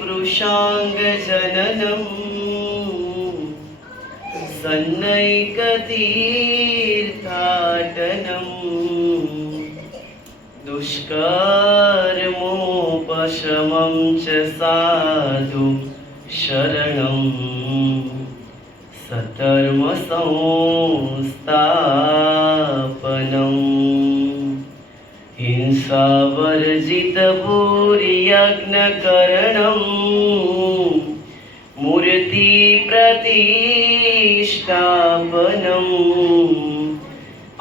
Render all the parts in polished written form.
वृषाङ्गजननम् सन्नैकतीर्थाटनम् दुष्कर्मोपशमं च साधु शरणं सधर्मसंस्थापनम् हिंसावर्जितभूरियज्ञकरणम् मूर्तिप्रतिष्ठापनम्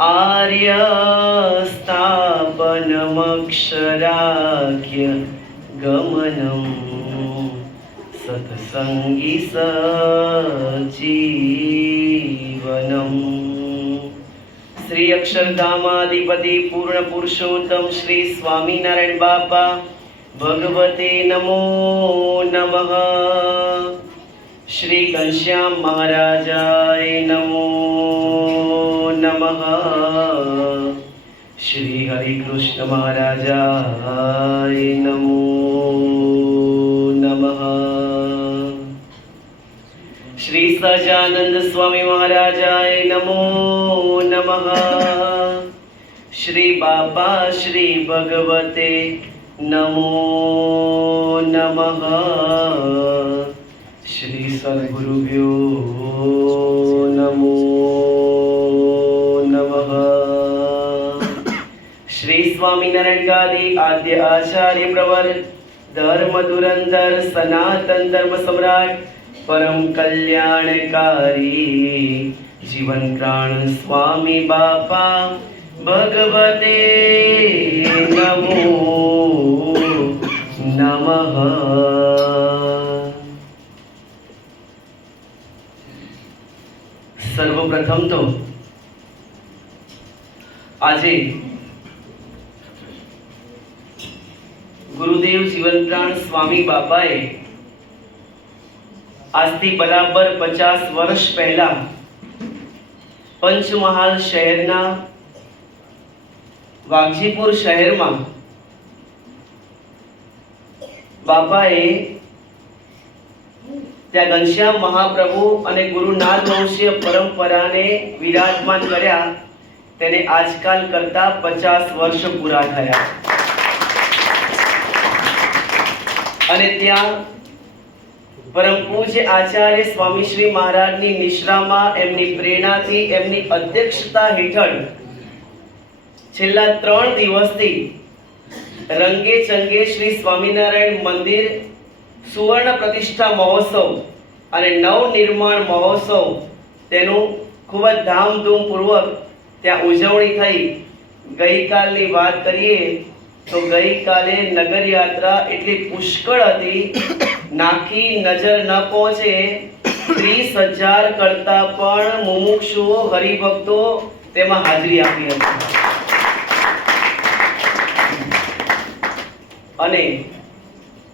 आर्यस्थापनमक्षराख्य गमनम् सत्संगी सजीवनम्। श्री अक्षरधामाधिपति पूर्ण पुरुषोत्तम श्री स्वामीनारायण बापा भगवते नमो नमः। श्री घनश्याम महाराजाय नमो नमः। श्री हरिकृष्ण महाराजाय नमो नमः। श्री सजानंद स्वामी महाराजाय नमो नमः। श्री बाबा श्री भगवते नमो नमः। श्री सद्गुरुभ्यो नमो नमः। श्री स्वामीनारायण गादी आद्य आचार्य प्रवर धर्म धुरंधर सनातन धर्म सम्राट परम कल्याणकारी जीवन प्राण स्वामी बापा भगवते नमो नमः। सर्वप्रथम तो આજે ગુરુદેવ જીવન પ્રાણ સ્વામી બાપાએ આજથી બરાબર 50 વર્ષ પહેલા પંચમહાલ શહેરના વાઘજીપુર શહેરમાં બાપાએ ત્યાં ઘનશ્યામ મહાપ્રભુ અને ગુરુનાથ વંશીય પરંપરાને વિરાજમાન કર્યા તેને આજકાલ કરતા 50 વર્ષ પૂરા થયા અને ત્યાં परम पूज्य आचार्य स्वामी श्री महाराजनी निश्रामा एमनी प्रेरणाथी एमनी अध्यक्षता हेठळ छेल्ला 3 दिवसथी रंगे चंगे श्री स्वामीनारायण मंदिर सुवर्ण प्रतिष्ठा महोत्सव अने नवनिर्माण महोत्सव तेनु खूब ज धामधूमपूर्वक त्यां उजवणी थई। गई कालनी वात करीए तो गई काले नगर यात्रा एटली पुष्कळ हती नाखी नजर न पहुंचे 30,000 करता पण मुमुक्षुओ हरिभक्तो तेमां हाजरी आपी हती अने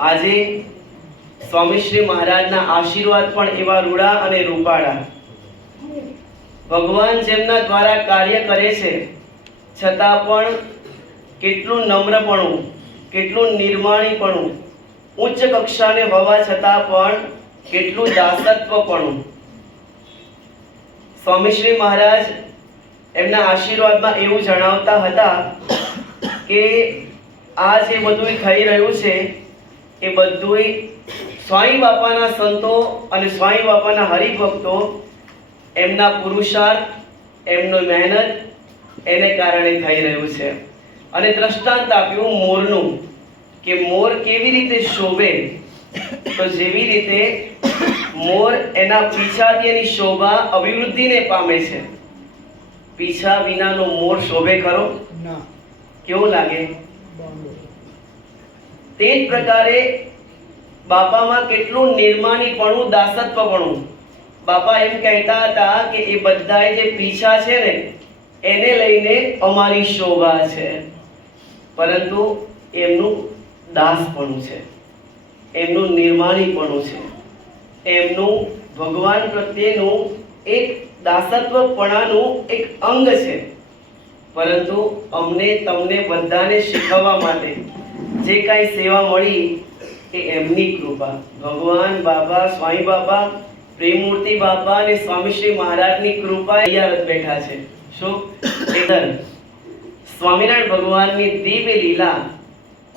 आजे स्वामी श्री महाराजना आशीर्वाद पण एवा रूड़ा अने रूपाड़ा। भगवान जेमना द्वारा कार्य करे छे छतां पण કેટલું નમ્રપણું કેટલું નિર્માણીપણું ઉચ્ચ કક્ષાને હોવા છતાં પણ કેટલું દાસત્વપણું। સ્વામી શ્રી મહારાજ એમના આશીર્વાદમાં એવું જણાવતા હતા કે આ જે બધું થઈ રહ્યું છે એ બધું સ્વામી બાપાના સંતો અને સ્વામી બાપાના હરિભક્તો એમના પુરુષાર્થ એમનો મહેનત એને કારણે થઈ રહ્યું છે। અને દ્રષ્ટાંત આપ્યું મોરનું કે મોર કેવી રીતે શોભે તો જેવી રીતે મોર એના પીછાથી એની શોભા અભિવૃદ્ધિને પામે છે। પીછા વિનાનો મોર શોભે ખરો ના કેવો લાગે। તે જ પ્રકારે બાપામાં કેટલું નિર્માણીપણું દાસત્વપણું। બાપા એમ કહેતા હતા કે એ બધાય જે પીછા છે ને એને લઈને અમારી શોભા છે परंतु एमનું દાસપણું છે એમનું નિર્માણીપણું છે એમનું ભગવાન પ્રત્યેનું એક દાસત્વપણાનું એક અંગ છે। પરંતુ અમને તમને બધાને શીખવવા માટે જે કાંઈ સેવા મળી એ એમની કૃપા, ભગવાન બાબા, સ્વામી બાબા, પ્રેમમૂર્તિ બાબા અને સ્વામી શ્રી મહારાજની કૃપા તૈયાર જ બેઠા છે. શું? સ્વામિનારાયણ ભગવાનની દિવ્ય લીલા,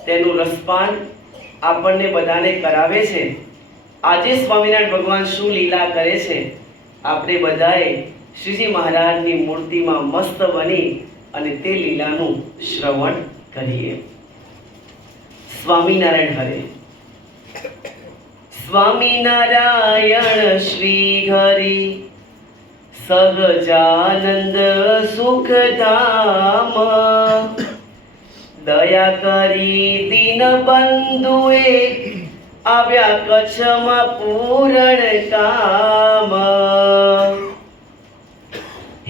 તેનું રસપાન આપણને બધાને કરાવે છે. આજે સ્વામિનારાયણ ભગવાન શું લીલા કરે છે, આપણે બધાએ શ્રીજી મહારાજની મૂર્તિમાં મસ્ત બની અને તે લીલાનું શ્રવણ કરીએ. સ્વામિનારાયણ હરે. સ્વામિનારાયણ શ્રી હરિ સહજાનંદ સુખધામ, દયા કરી દીન બંધુએ આવ્યા કચ્છમાં પૂરણ કામ.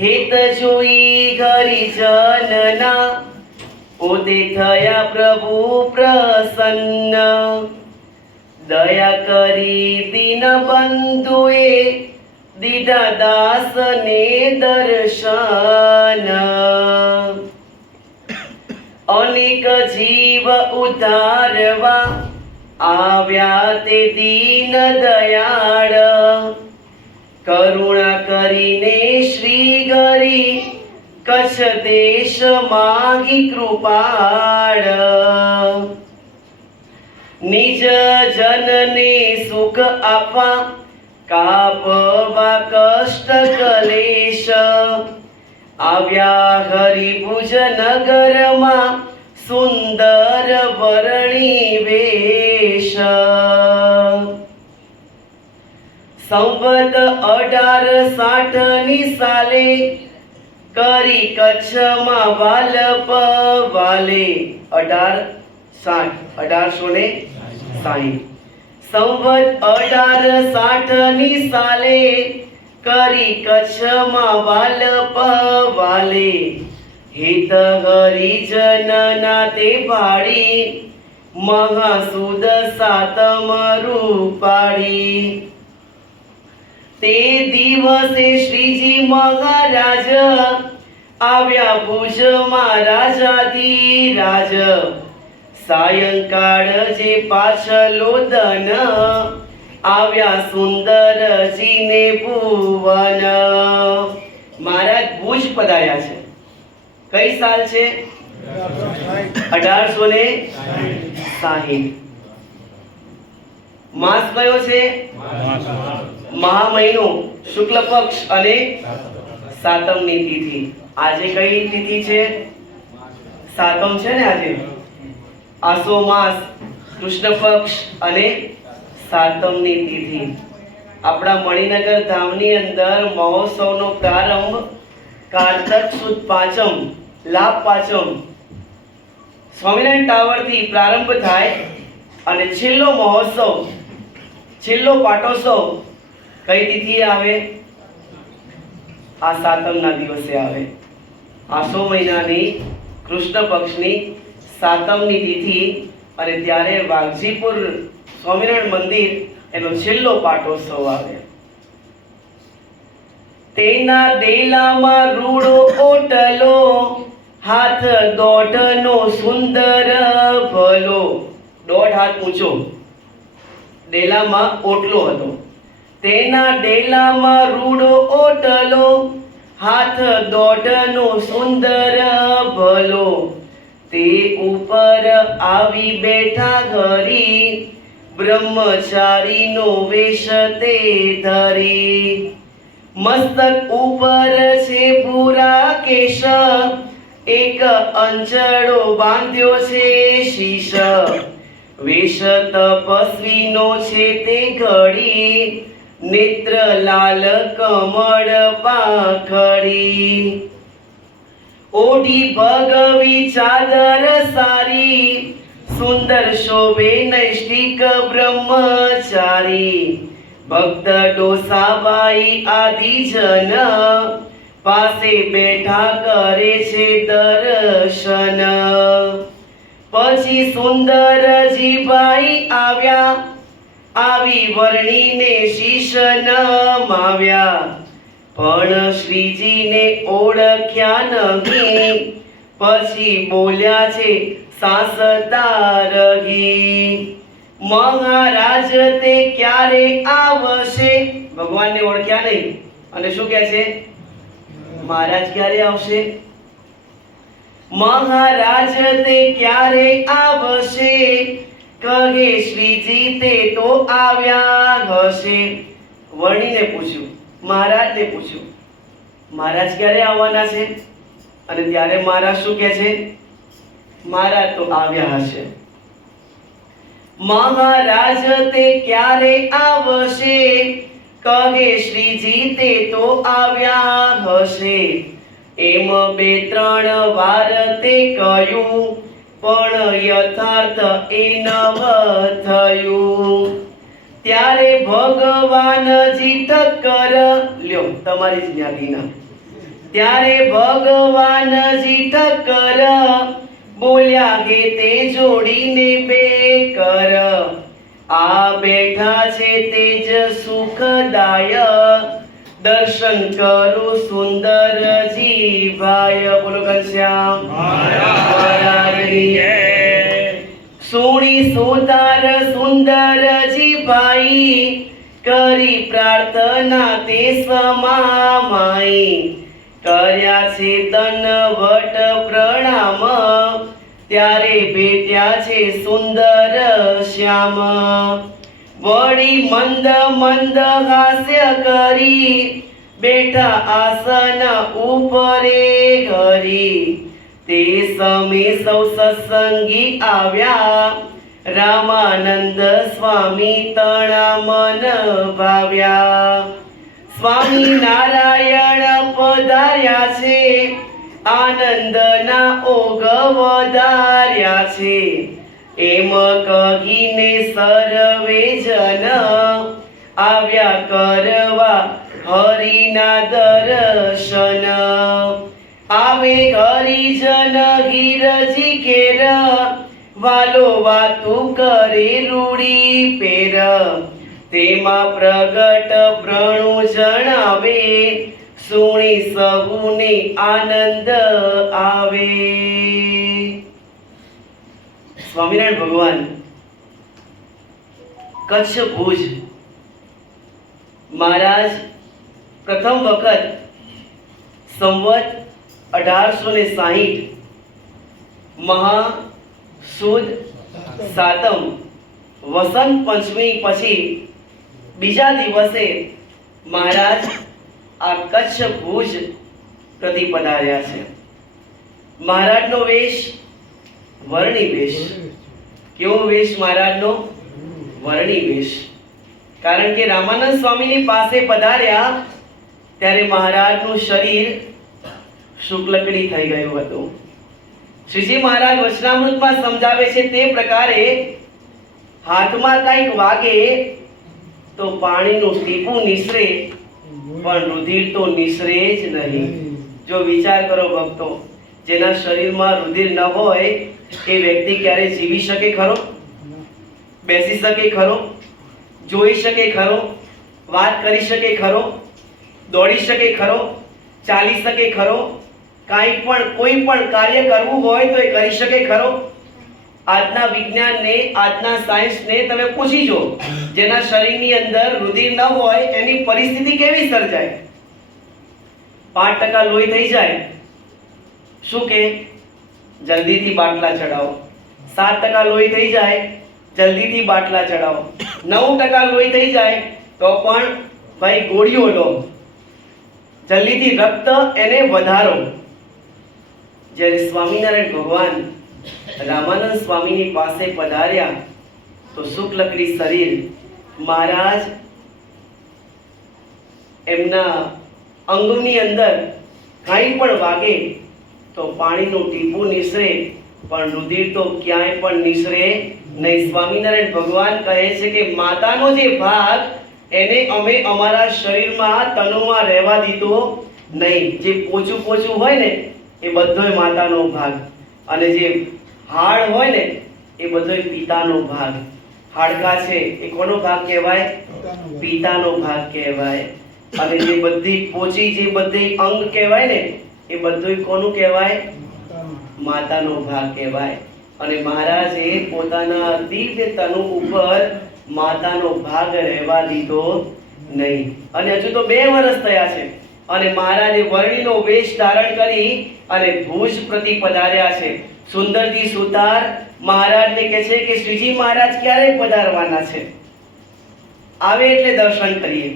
હિત જોઈ હરિજનના ઉદે થયા પ્રભુ પ્રસન્ન, દયા કરી દીન બંધુએ દીધા દાસને દર્શન. અનેક જીવ ઉદ્ધારવા આવ્યા તે દીન દયાળ, કરુણા કરીને શ્રી હરિ કચ્છ દેશ માગી કૃપાળ. નિજ જનને સુખ આપવા કાપવા કષ્ટ કલેશ, આવ્યા હરિભુજ નગરમાં સુંદર વર્ણી વેશ. સંવત 1860 સાલે કરી કચ્છમાં વાલપ વાલે. 1860 સંવત 1860 સાલે કરી કચ્છમાં વાલપ વાલે. હિત હરિજનના તે ભાડી મહાસુદ સાતમ રૂપાડી. તે દિવસે શ્રીજી મહારાજ આવ્યા ભુજમાં રાજાધિરાજ. સાયંકાળ જે પાછલો દન આવ્યા સુંદરજીને ભુવન. મહારાજ ભુજ પધાર્યા છે. કઈ સાલ છે? 1860. માસ કયો છે? મહા મહિનો, શુક્લ પક્ષ અને સાતમની તિથિ. આજે કઈ તિથિ છે? સાતમ છે ને આજે. આસો માસ, કૃષ્ણ પક્ષ અને સાતમની તિથિ. આપણા મણિનગર ધામની અંદર મહોત્સવનો પ્રારંભ કારતક સુદ પાંચમ, લાભ પાંચમ, સ્વામિનારાયણ ટાવરથી પ્રારંભ થાય અને છેલ્લો મહોત્સવ, છેલ્લો પાટોત્સવ કઈ તિથિએ આવે? આ સાતમના દિવસે આવે. આસો મહિનાની કૃષ્ણ પક્ષની સાતમની તિથિ, અને ત્યારે વાઘજીપુર સ્વામિનારાયણ મંદિર એનો છેલ્લો પાટોત્સવ આવે. તેના દેલામાં રૂડો ઓટલો, હાથ દોઢનો સુંદર ભલો. 1.5 હાથ ઊંચો ડેલામાં ઓટલો હતો. તેના ડેલામાં રૂડો ઓટલો, હાથ દોઢનો સુંદર ભલો. તે ઉપર આવી બેઠા હરિ, બ્રહ્મચારીનો વેશ તે ધરી. મસ્તક ઉપર છે પૂરા કેશ, એક અંચળો બાંધ્યો છે શીશ. વેશ તપસ્વીનો છે તે ઘડી, નેત્ર લાલ કમળ પાંખડી. ઓઢી ભગવી ચાદર સારી, સુંદર શોભે નૈષ્ઠિક બ્રહ્મચારી. ભક્ત ડોસાબાઈ આદિજન, પાસે બેઠા કરે છે દર્શન. પછી સુંદરજી ભાઈ આવ્યા, આવી વર્ણીને શીશ નમાવ્યા. પણ શ્રીજીને ઓળખ્યા નહીં, પછી બોલ્યા છે સાસતા રહી. મહારાજ તે ક્યારે આવશે? ભગવાનને ઓળખ્યા નહીં અને શું કહે છે? મહારાજ ક્યારે આવશે? મહારાજ તે ક્યારે આવશે? કહે શ્રીજી તે તો આવ્યા હશે. વર્ણીને પૂછ્યું, મહારાજને પૂછ્યું, મહારાજ ક્યારે આવવાના છે? અને ત્યારે મહારાજ શું કહે છે? મહારાજ તો આવ્યા હશે. મહારાજ તે ક્યારે આવશે? કહે શ્રીજી તે તો આવ્યા હશે. એમ 2-3 વાર તે કહ્યું, પણ યથાર્થ એ નવ થયું. ત્યારે ભગવાનજી ઠક્કર લ્યો તમારી જ જ્ઞાતિના. ત્યારે ભગવાનજી ઠક્કર બોલ્યા કે તે જોડીને બેકર. આ બેઠા છે તેજ સુખદાય, દર્શન કરું સુંદરજી ભાઈ. બોલો ઘનશ્યામ મહારાજની જય. સુણી સુતાર સુંદરજી ભાઈ, કરી પ્રાર્થના તે સમામાઈ. કર્યા છે દંડવટ પ્રણામ, ત્યારે ભેટ્યા છે સુંદર શ્યામ. વળી મંદ મંદ હાસ્ય કરી, બેઠા આસન ઉપરે ઘરી. તે સમે સૌ સત્સંગી આવ્યા, રામાનંદ સ્વામી તણા મન ભાવ્યા. સ્વામી નારાયણ પધાર્યા છે, આનંદના ઓઘ વધાર્યા છે. એમ કહીને સર્વે જન આવ્યા કરવા હરિના દર્શન. આવે હરિજન ગીરજી ઘેર, વાલો વાતું કરે રૂડી પેર. તેમાં પ્રગટ પ્રણુ જણાવે, સુણી સહુને આનંદ આવે. સ્વામિનારાયણ ભગવાન કચ્છ ભુજ મહારાજ પ્રથમ વખત સંવત 1860 મહા સુદ સાતમ વસંત પંચમી પછી બીજા દિવસે મહારાજ આ કચ્છ ભુજ પ્રતિ પધાર્યા છે. મહારાજનો વેશ વર્ણી વેશ. કેવો વેશ મહારાજનો? વર્ણી વેશ. કારણ કે રામાનંદ સ્વામીની પાસે પધાર્યા ત્યારે મહારાજનું શરીર શુક્લકડી થઈ ગયું હતું. શ્રીજી મહારાજ વચનામૃતમાં સમજાવે છે તે પ્રકારે હાથમાં કંઈક વાગે તો પાણીનું ટીપું નિસરે, પણ રુધિર તો નિસરે જ નહીં. જો વિચાર કરો ભક્તો, જેના શરીરમાં રુધિર ન હોય એ વ્યક્તિ ક્યારે જીવી શકે ખરો? બેસી શકે ખરો? જોઈ શકે ખરો? વાત કરી શકે ખરો? દોડી શકે ખરો? ચાલી શકે ખરો? કોઈ પણ કાર્ય કરવું હોય તો એ કરી શકે ખરો? આજના વિજ્ઞાનને, આજના સાયન્સને તમે પૂછી જો, જેના શરીરની અંદર રુધિર ન હોય એની પરિસ્થિતિ કેવી સર્જાય? 5% લોહી થઈ જાય, શું કે જલ્દીથી બાટલા ચડાવો. 7% લોહી થઈ જાય, જલ્દીથી બાટલા ચડાવો. 9% લોહી થઈ જાય તો પણ ભાઈ ગોળીઓ લો, જલ્દીથી રક્ત એને વધારો. જ્યારે સ્વામિનારાયણ ભગવાન રામાનંદ સ્વામીની પાસે પધાર્યા તો શુક્લકડી શરીર મહારાજ એમના અંગની અંદર કંઈ પણ વાગે તો પાણીનું ટીપું નિસરે, પણ રુધિર તો ક્યાંય પણ નિસરે નહીં. સ્વામિનારાયણ ભગવાન કહે છે કે માતાનો જે ભાગ એને અમે અમારા શરીરમાં તનુમાં રહેવા દીધો નહીં. જે પોચું પોચું હોય ને એ બધોય માતાનો ભાગ, અને જે હાડ હોય ને એ બધોય પિતાનો ભાગ. હાડકા છે એ કોનો ભાગ કહેવાય? પિતાનો ભાગ કહેવાય. અને જે બધી પોચી, જે બધી અંગ કહેવાય ને એ બધું કોનું કહેવાય? માતાનો ભાગ કહેવાય. અને મહારાજે પોતાના દિવ્ય તનુ ઉપર માતાનો ભાગ રહેવા દીધો નહીં. અને હજુ તો 2 વર્ષ થયા છે અને મહારાજે વર્ણીનો વેશ ધારણ કરી અને ભુજ પ્રતિ પધાર્યા છે. સુંદરજી સુતાર મહારાજને કહે છે કે શ્રીજી મહારાજ ક્યારે પધારવાના છે? આવે એટલે દર્શન કરીએ.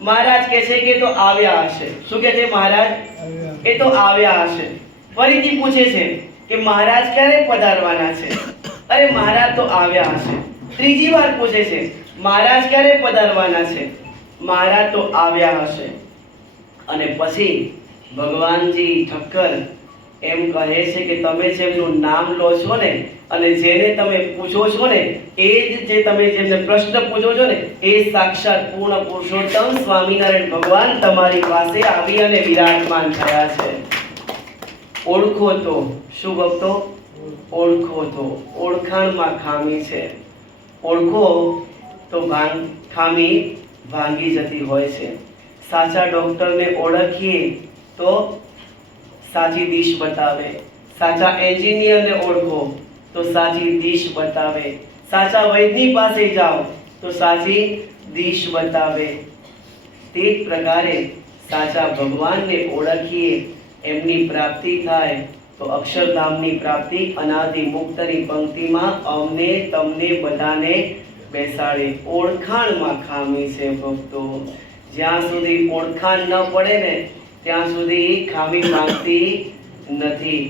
મહારાજ કહે છે કે તો આવ્યા હશે. શું કહે છે મહારાજ? એ તો આવ્યા હશે. ફરીથી પૂછે છે કે મહારાજ ક્યારે પધારવાના છે? અરે મહારાજ તો આવ્યા હશે. ત્રીજી વાર પૂછે છે મહારાજ ક્યારે પધારવાના છે? મહારાજ તો આવ્યા હશે. અને પછી ભગવાનજી ઠક્કર એમ કહે છે કે તમે જેમનું નામ લો છો ને અને જેને તમે પૂછો છો ને એ જ જે તમે જેમને પ્રશ્ન પૂછો છો ને એ સાક્ષાત પૂર્ણ પુરુષોત્તમ સ્વામિનારાયણ ભગવાન તમારી પાસે આવી અને વિરાજમાન થયા છે. ઓળખો તો. શું ભક્તો? ઓળખો તો. ઓળખાણમાં ખામી છે. ઓળખો તો ખામી ભાંગી જતી હોય છે. સાચા ડોક્ટરને ઓળખીએ તો સાચી દિશ બતાવે. સાચા એન્જિનિયરને ઓળખો તો સાચી દિશ બતાવે. સાચા વૈદ્ય પાસે જાઓ તો સાચી દિશ બતાવે. તે જ પ્રકારે સાચા ભગવાનને ઓળખીએ, એમની પ્રાપ્તિ થાય તો અક્ષરધામની પ્રાપ્તિ અનાદિ મુક્તની પંક્તિમાં અમને તમને બધાને બેસાડે. ઓળખાણમાં ખામી છે ભક્તો. જ્યાં સુધી ઓળખાણ ન પડે ને ત્યાં સુધી ખામી ભાંગતી નથી.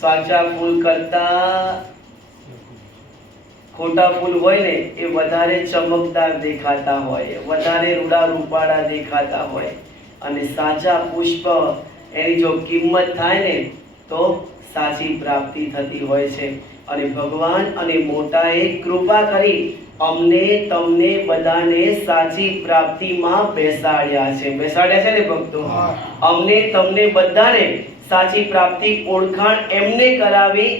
સાચા ફૂલ કરતા ખોટા ફૂલ હોય ને એ વધારે ચમકદાર દેખાતા હોય, વધારે રૂડા રૂપાળા દેખાતા હોય. અને સાચા પુષ્પ એની જો કિંમત થાય ને તો સાચી પ્રાપ્તિ થતી હોય છે. અને ભગવાન અને મોટાએ કૃપા કરી અમને તમને બધાને સાચી પ્રાપ્તિમાં બેસાડ્યા છે. બેસાડ્યા છે ને ભક્તો? અમને તમને બધાને સાચી પ્રાપ્તિ ઓળખાણ એમને કરાવી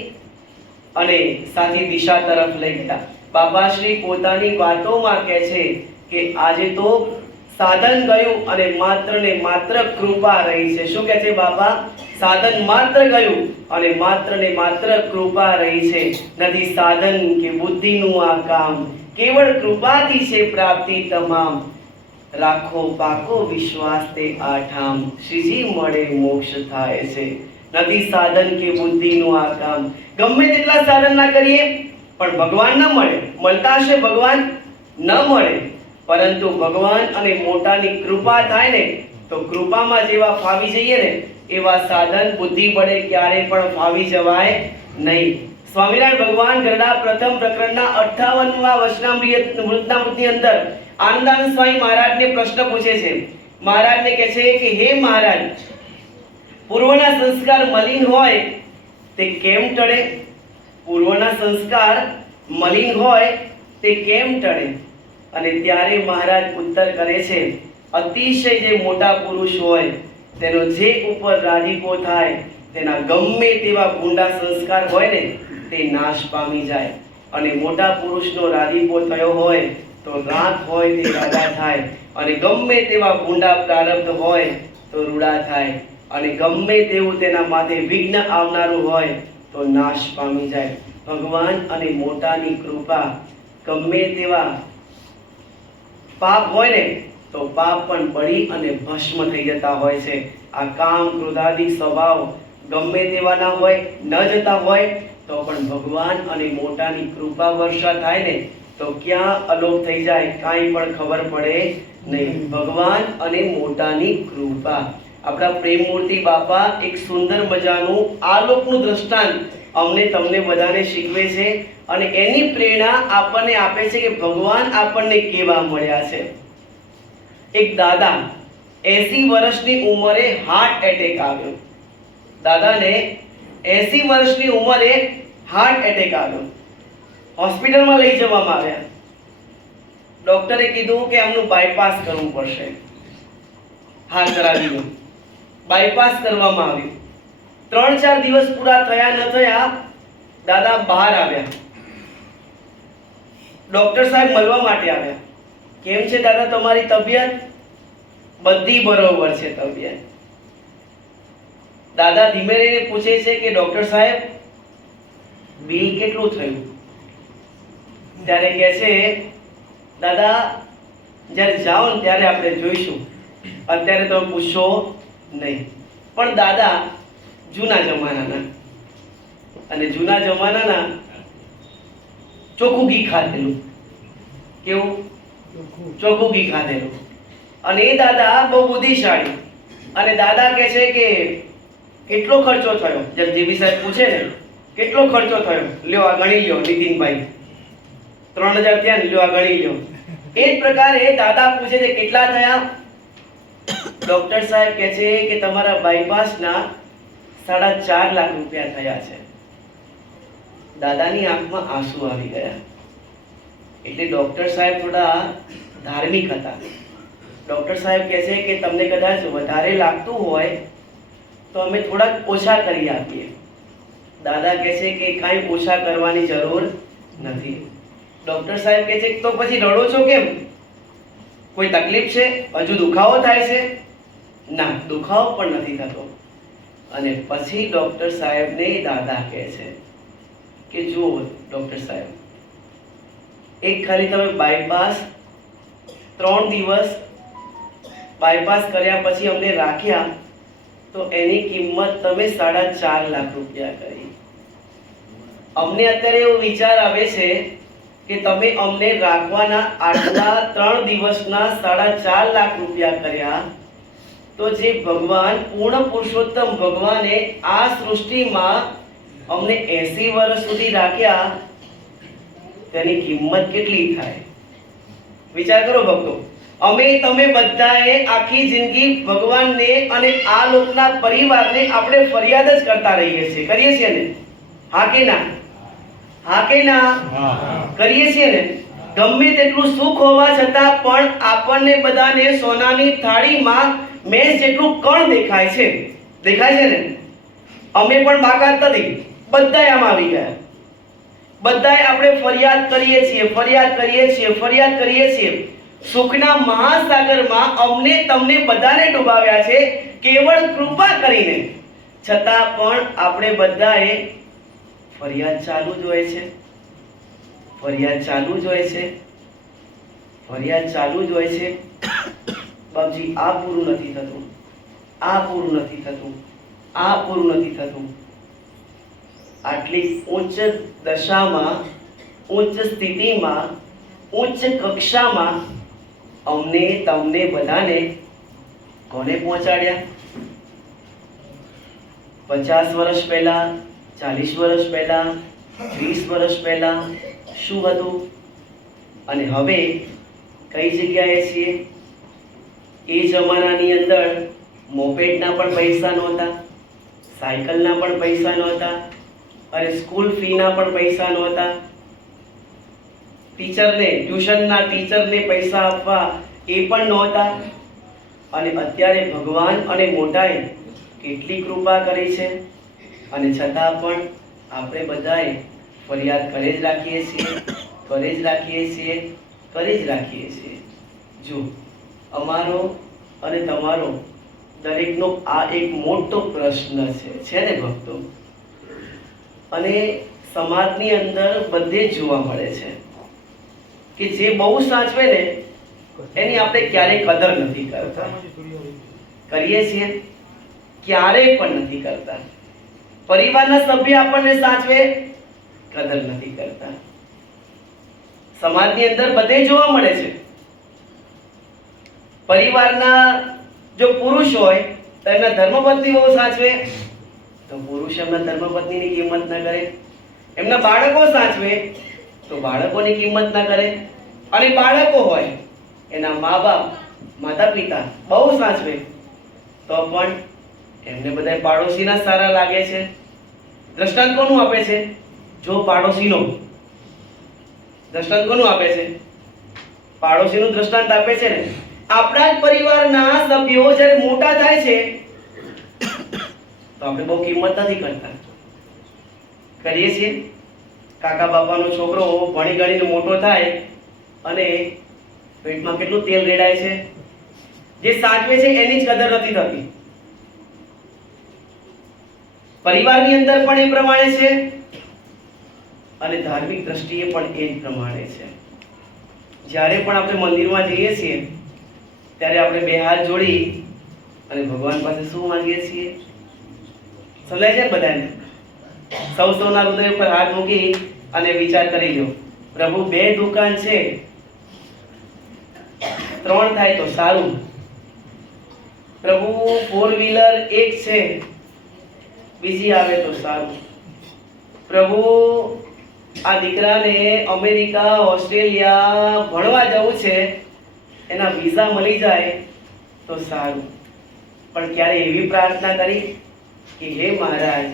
અને સાચી દિશા તરફ લઈ ગયા. બાબાશ્રી પોતાની વાતોમાં કહે છે કે આજે તો સાધન ગયું અને માત્ર ને માત્ર કૃપા રહી છે. શું કહે છે બાબા? સાધન માત્ર ગયું અને માત્ર ને માત્ર કૃપા રહી છે. નથી સાધન કે બુદ્ધિનું આ કામ, કેવળ કૃપાથી છે પ્રાપ્તિ તમામ. રાખો પાકો વિશ્વાસ તે આઠામ, શ્રીજી મળે મોક્ષ થાય છે. નથી સાધન કે બુદ્ધિનું આ કામ. ગમે તેટલા સાધન ના કરીએ પણ ભગવાન ન મળે. મળતા હશે ભગવાન? ન મળે. પરંતુ ભગવાન અને મોટાની કૃપા થાય ને તો કૃપામાં જેવા ફાવી જઈએ ને એવા સાધન બુદ્ધિ વડે ક્યારે પણ ફાવી જવાય નહીં. સ્વામિનારાયણ ભગવાન ગરડા પ્રથમ પ્રકરણના 58મા વચનામૃતની અંદર આનંદાનંદ સ્વામી મહારાજને પ્રશ્ન પૂછે છે. મહારાજને કહે છે કે હે મહારાજ, પૂર્વના સંસ્કાર મલિન હોય તે કેમ ટળે? પૂર્વના સંસ્કાર મલિન હોય તે કેમ ટળે? અને ત્યારે મહારાજ ઉત્તર કરે છે, અતિશય જે મોટા પુરુષ હોય તેનો જે ઉપર રાજીપો થાય તેના ગમે તેવા ભૂંડા સંસ્કાર હોય ને તે નાશ પામી જાય. અને મોટા પુરુષનો રાજીપો થયો હોય તો રાત હોય તે રાજા થાય, અને ગમે તેવા ભૂંડા પ્રારબ્ધ હોય તો રૂડા થાય, અને ગમે તેવું તેના માથે વિઘ્ન આવનારું હોય તો નાશ પામી જાય. ભગવાન અને મોટાની કૃપા ગમે તેવા પાપ હોય ને તો પાપ પણ બળી અને ભસ્મ થઈ જતા હોય છે. આ કામ ક્રોધાદિક સ્વભાવ ગમે તેવા ના હોય, ન જતા હોય તો પણ ભગવાન અને મોટાની કૃપા વર્ષા થાય ને તો ક્યાં અલોપ થઈ જાય કાંઈ પણ ખબર પડે નહીં. ભગવાન અને મોટાની કૃપા. આપણા પ્રેમમૂર્તિ બાપા એક સુંદર મજાનું આલોકનું દ્રષ્ટાંત અમને તમને બધાને શીખવે છે અને એની પ્રેરણા આપણને આપે છે કે ભગવાન આપણને કેવા મળ્યા છે. એક દાદા 80 વર્ષની ઉંમરે હાર્ટ એટેક આવ્યો. દાદાને 80 વર્ષની ઉંમરે હાર્ટ એટેક આવ્યો. હોસ્પિટલમાં લઈ જવામાં આવ્યા. ડોક્ટરે કીધું કે આમનું બાયપાસ કરવું પડશે. હા, કરાવી દો. બાયપાસ કરવામાં આવ્યું. 3-4 દિવસ પૂરા થયા ન થયા દાદા બહાર આવ્યા. ડોક્ટર સાહેબ મળવા માટે આવ્યા. કેમ છે દાદા તમારી તબિયત? બધી બરોબર છે તબિયત. દાદા ધીમે રહીને પૂછે છે કે ડોક્ટર સાહેબ બિલ કેટલું થયું? ત્યારે કહે છે, દાદા જ્યારે જાઓ ને ત્યારે આપણે જોઈશું, અત્યારે તમે પૂછશો નહીં. પણ દાદા જૂના જમાનાના, અને જૂના જમાનાના ચોખ્ખું ઘી ખાધેલું. કેવું? ચોખ્ખું ઘી ખાધેલું. અને એ દાદા બહુ બુદ્ધિશાળી. અને દાદા કહે છે કે કેટલો ખર્ચો થયો? જેમ જીબી સાહેબ પૂછે ને કેટલો ખર્ચો થયો, લ્યો આ ગણી લ્યો નીતિનભાઈ, 3000 થયા ને, લ્યો આ ગણી લ્યો. એ જ પ્રકારે દાદા પૂછે છે કેટલા થયા? ડોક્ટર સાહેબ કહે છે કે તમારા બાયપાસના 4.5 લાખ રૂપિયા થયા છે. દાદાની આંખમાં આંસુ આવી ગયા. એટલે ડોક્ટર સાહેબ થોડા ધાર્મિક હતા. ડોક્ટર સાહેબ કહે છે કે તમને કદાચ વધારે લાગતું હોય તો અમે થોડાક ઓછા કરી આપીએ. દાદા કહે છે કે કાંઈ ઓછા કરવાની જરૂર નથી. ડોક્ટર સાહેબ કહે છે તો પછી રડો છો કેમ? કોઈ તકલીફ છે? હજુ દુખાવો થાય છે? ના, દુખાવો પણ નથી થતો. અને પછી ડોક્ટર સાહેબને દાદા કહે છે કે જુઓ ડોક્ટર સાહેબ, એક ખાલી તમે બાયપાસ 3 દિવસ બાયપાસ કર્યા પછી અમને રાખ્યા તો એની કિંમત તમે 4.5 લાખ રૂપિયા કરી. અમને અત્યારે એવો વિચાર આવે છે કે તમે અમને રાખવાના આટલા 3 દિવસના 4.5 લાખ રૂપિયા કર્યા, તો જે ભગવાન પૂર્ણ પુરુષોત્તમ ભગવાને આ સૃષ્ટિમાં અમને 80 વર્ષ સુધી રાખ્યા, તેની કિંમત કેટલી થાય? વિચાર કરો ભક્તો. અમે તમે બધાએ આખી જિંદગી ભગવાનને અને આ લોકના પરિવારને આપણે ફરિયાદ જ કરતા રહીએ છીએ. કરીએ છીએ ને? હા કે ના? હા કે ના? કરીએ છીએ ને? ગમે તેટલું સુખ હોવા છતાં પણ આપણને બધાને સોનાની થાળીમાં મેં જેટલું કણ દેખાય છે. દેખાય છે ને? અમે પણ બાકાત નથી, બધાય આમ આવી ગયા. બધાય આપણે ફરિયાદ કરીએ છીએ, ફરિયાદ કરીએ છીએ, ફરિયાદ કરીએ છીએ. સુખના મહાસાગરમાં અમને તમને બધાને ડૂબાવ્યા છે કેવળ કૃપા કરીને. છતાં પણ આપણે બધાએ ફરિયાદ ચાલુ જ હોય છે, ફરિયાદ ચાલુ જ હોય છે, ફરિયાદ ચાલુ જ હોય છે. બાપજી આ પૂરું નથી થતું, આ પૂરું નથી થતું, આ પૂરું નથી થતું. આટલી ઉચ્ચ દશામાં, ઉચ્ચ સ્થિતિમાં, ઉચ્ચ કક્ષામાં અમને તમને બધાને કોને પહોંચાડ્યા? 50 વર્ષ પહેલા, 40 વર્ષ પહેલા, 20 વર્ષ પહેલા શું હતું અને હવે કઈ જગ્યાએ છીએ? એ જમાનાની અંદર મોપેડના પણ પૈસા નહોતા, સાયકલના પણ પૈસા નહોતા, અને સ્કૂલ ફીના પણ પૈસા નહોતા. ટીચરને, ટ્યુશનના ટીચરને પૈસા આપવા એ પણ નહોતા. અને અત્યારે ભગવાન અને મોટાએ કેટલી કૃપા કરી છે, અને છતાં પણ આપણે બધાએ ફરિયાદ કરે જ રાખીએ છીએ, કરે જ રાખીએ છીએ, કરે જ રાખીએ છીએ. જો અમારો અને તમારો દરેકનો આ એક મોટો પ્રશ્ન છે ને ભક્તો? અને સમાજની અંદર બધે જ જોવા મળે છે કે જે બહુ સાચવે ને એની આપણે ક્યારેય કદર નથી કરતા. કરીએ છીએ? ક્યારેય પણ નથી કરતા. પરિવારના સભ્ય આપણને સાચવે, કદર નથી કરતા. સમાજની અંદર બધે જોવા મળે છે. પરિવારના જો પુરુષ હોય તો એમના ધર્મપત્ની બહુ સાચવે, તો પુરુષ એમના ધર્મપત્નીની કિંમત ન કરે. એમના બાળકો સાચવે તો બાળકોની કિંમત ન કરે. અને બાળકો હોય એના મા-બાપ, માતા પિતા બહુ સાચવે તો પણ એમને બધા પાડોશીના સારા લાગે છે. દ્રષ્ટાંત કોનું આપે છે? જો પાડોશીનો દ્રષ્ટાંત કોનું આપે છે? પાડોશીનું દ્રષ્ટાંત આપે છે ને. આપણા જ પરિવારના સભ્યો જ્યારે મોટા થાય છે તો આપણે બહુ કિંમત નથી કરતા. કરીએ છીએ? કાકા બાપાનો છોકરો ભણી ગણીને મોટો થાય અને પેટમાં કેટલું તેલ રેડાય છે. જે સાચવે છે એની જ કદર નથી થતી. પરિવારની અંદર પણ એ પ્રમાણે છે. અને ધાર્મિક દ્રષ્ટિએ પણ એ જ પ્રમાણે છે. જ્યારે પણ આપણે મંદિરમાં જઈએ છીએ ત્યારે આપણે બે હાથ જોડી અને ભગવાન પાસે શું માંગીએ છીએ? સમજાય છે ને બધાને? સૌના હૃદય ઉપર હાથ મૂકી અને વિચાર કરી લો, પ્રભુ 2 દુકાન છે, 3 થાય તો સારું. પ્રભુ 4 વ્હીલર એક છે, બીજી આવે તો સારું. પ્રભુ આ દીકરાને અમેરિકા, ઓસ્ટ્રેલિયા ભણવા જવું છે, એના વિઝા મળી જાય તો સારું. પણ ક્યારે એવી પ્રાર્થના કરી કે હે મહારાજ,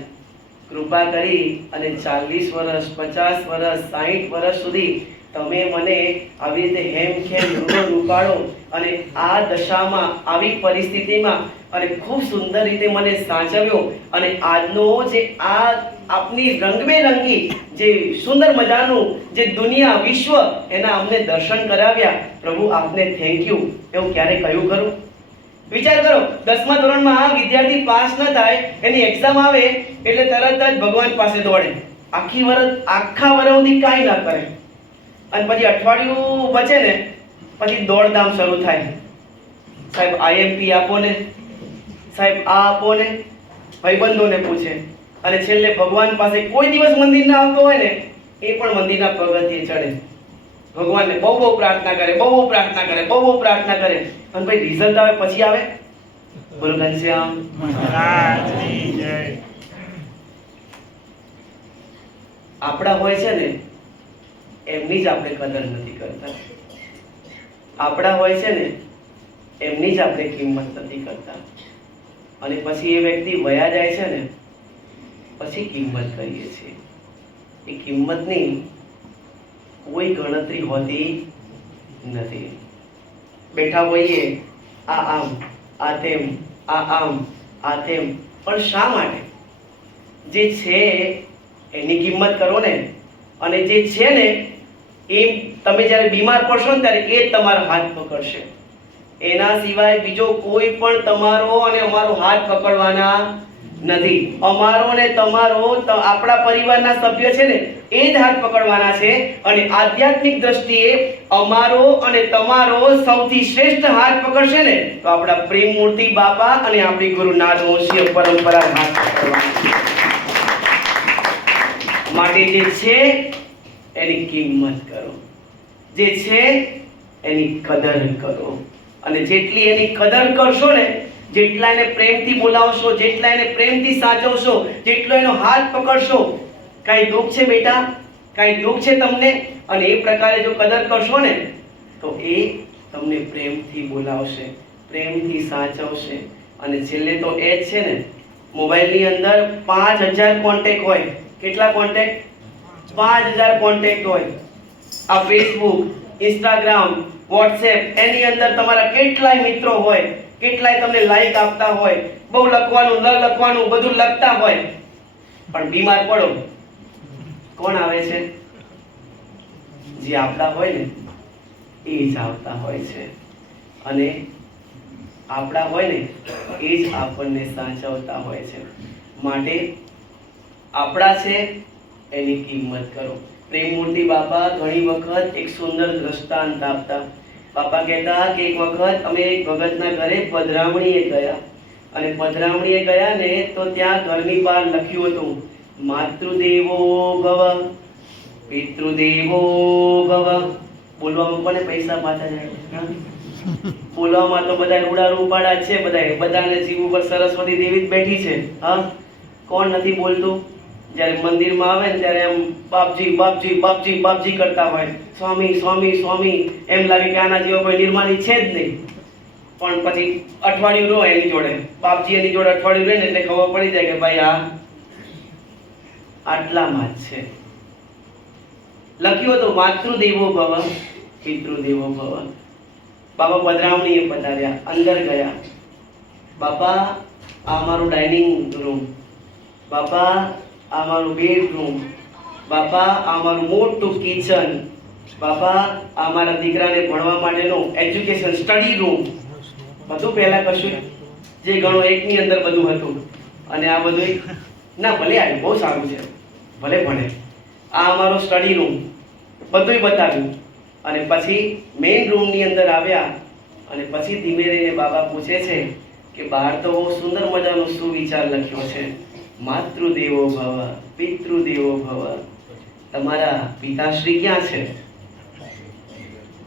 કૃપા કરી અને 40 વર્ષ, 50 વર્ષ, 60 વર્ષ સુધી તમે મને આવી રીતે હેમખેમ રૂપાળો અને આ દશામાં, આવી પરિસ્થિતિમાં અને ખૂબ સુંદર રીતે મને સાચવ્યો અને આજનો જે આ આપની રંગબેરંગી જે સુંદર મજાનું જે દુનિયા, વિશ્વ, એના અમને દર્શન કરાવ્યા. પ્રભુ આપને થેન્ક યુ. એવું ક્યારે કહ્યું ખરું? વિચાર કરો, 10મા ધોરણમાં વિદ્યાર્થી પાસ ન થાય, એની એક્ઝામ આવે એટલે તરત જ ભગવાન પાસે દોડે. આખા વર્ષથી કાંઈ ના કરે અને પછી અઠવાડિયું બચે ને પછી દોડધામ શરૂ થાય. સાહેબ આઈએમપી આપો ને, સાહેબ આ આપો ને, ભાઈબંધોને પૂછે અને છેલ્લે ભગવાન પાસે કોઈ દિવસ મંદિર ના આવતો હોય ને એ પણ મંદિરના પગથિયે ચડે. ભગવાનને બહુ પ્રાર્થના કરે, બહુ પ્રાર્થના કરે, બહુ પ્રાર્થના કરે અને ભાઈ રિઝલ્ટ આવે પછી આવે. બોલો ઘનશ્યામ મહારાજની જય. આપણા હોય છે ને એમની જ આપણે કદર નથી કરતા. આપણા હોય છે ને એમની જ આપણે કિંમત નથી કરતા અને પછી એ વ્યક્તિ વયા જાય છે ને પછી કિંમત કરીએ છીએ. એ કિંમતની કોઈ ગણતરી હોતી નથી. બેઠા હોઈએ, આ આમ, આ તેમ, આ આમ, આ તેમ, પણ શા માટે? જે છે એની કિંમત કરો ને. અને જે છે ને એ તમે જ્યારે બીમાર પડશો ને ત્યારે એ તમારો હાથ પકડશે. એના સિવાય બીજો કોઈ પણ તમારો અને અમારો હાથ પકડવાના નથી. અમારો ને તમારો, આપણા પરિવારના સભ્ય છે ને એ જ હાથ પકડવાના છે. અને આધ્યાત્મિક દ્રષ્ટિએ અમારો અને તમારો સૌથી શ્રેષ્ઠ હાથ પકડશે ને તો આપણા પ્રેમ મૂર્તિ બાપા અને આપણી ગુરુનાથ વંશીય પરંપરા હાથ પકડવાના. માટે જે છે એની કિંમત કરો, જે છે એની કદર કરો. અને જેટલી એની કદર કરશો ને, જેટલા એને પ્રેમથી બોલાવશો, જેટલા એને પ્રેમથી સાચવશો, જેટલો એનો હાથ પકડશો, કાંઈ દુઃખ છે બેટા, કાંઈ દુઃખ છે તમને, અને એ પ્રકારે જો કદર કરશો ને તો એ તમને પ્રેમથી બોલાવશે, પ્રેમથી સાચવશે. અને છેલ્લે તો એ જ છે ને, મોબાઈલની અંદર 5000 કોન્ટેક્ટ હોય. કેટલા કોન્ટેક્ટ? 5000 કોન્ટેક્ટ હોય. આ ફેસબુક, ઇન્સ્ટાગ્રામ, વોટ્સએપ, એની અંદર તમારા કેટલાય મિત્રો હોય, કેટલાય તમને લાઈક આપતા હોય, બહુ લખવાનું, ન લખવાનું બધું લખતા હોય, પણ બીમાર પડો કોણ આવે છે? જે આપણા હોય ને એ જ આવતા હોય છે. અને આપણા હોય ને એ જ આપણને સાચવતા હોય છે. માટે આપણા છે એની કિંમત કરો. પ્રેમમૂર્તિ બાપા ઘણી વખત એક સુંદર દ્રષ્ટાંત આપતા. બાપા કહેતા કે એક વખત અમે એક ભગતના ઘરે પધરામણીએ ગયા અને પધરામણીએ ગયા ને તો ત્યાં ઘરની બહાર લખ્યું હતું, માતૃદેવો ભવ, પિતૃદેવો ભવ. બોલવામાં કોને પૈસા પાછા જાય? બોલવામાં તો બધા રૂડા રૂપાડા છે, બધાને જીવ ઉપર સરસ્વતી દેવી જ બેઠી છે. હા, કોણ નથી બોલતું? જ્યારે મંદિરમાં આવે ને ત્યારે એમ બાપજી બાપજી બાપજી બાપજી કરતા હોય, સ્વામી સ્વામી સ્વામી, એમ લાગે કે આના જેવો કોઈ નિર્માણી છે જ નહીં. પણ પછી અઠવાડિયું રહો એની જોડે, બાપજી એની જોડે અઠવાડિયું રહે ને એટલે ખબર પડી જાય કે ભાઈ આ આટલામાં જ છે. લખ્યું હતું માતૃદેવો ભવ, પિતૃદેવો ભવ. બાપા પધરામણીએ પધાર્યા, અંદર ગયા. બાપા આ મારું ડાઇનિંગ રૂમ, બાપા આ મારું બેડરૂમ, બાપા આ મારું મોટું કિચન, બાપા આ મારા દીકરાને ભણવા માટેનો એજ્યુકેશન સ્ટડી રૂમ. બધું પહેલા કશું જે ગણો એકની અંદર બધું હતું. અને આ બધું ના ભલે આવ્યું, બહુ સારું છે, ભલે ભણે, આ અમારો સ્ટડી રૂમ બધુંય બતાવ્યું અને પછી મેઇન રૂમની અંદર આવ્યા અને પછી ધીમે રહીને બાબા પૂછે છે કે બહાર તો બહુ સુંદર મજાનો સુવિચાર લખ્યો છે, માતૃદેવો ભવ પિતૃદેવો ભવ, તમારા પિતાશ્રી ક્યાં છે?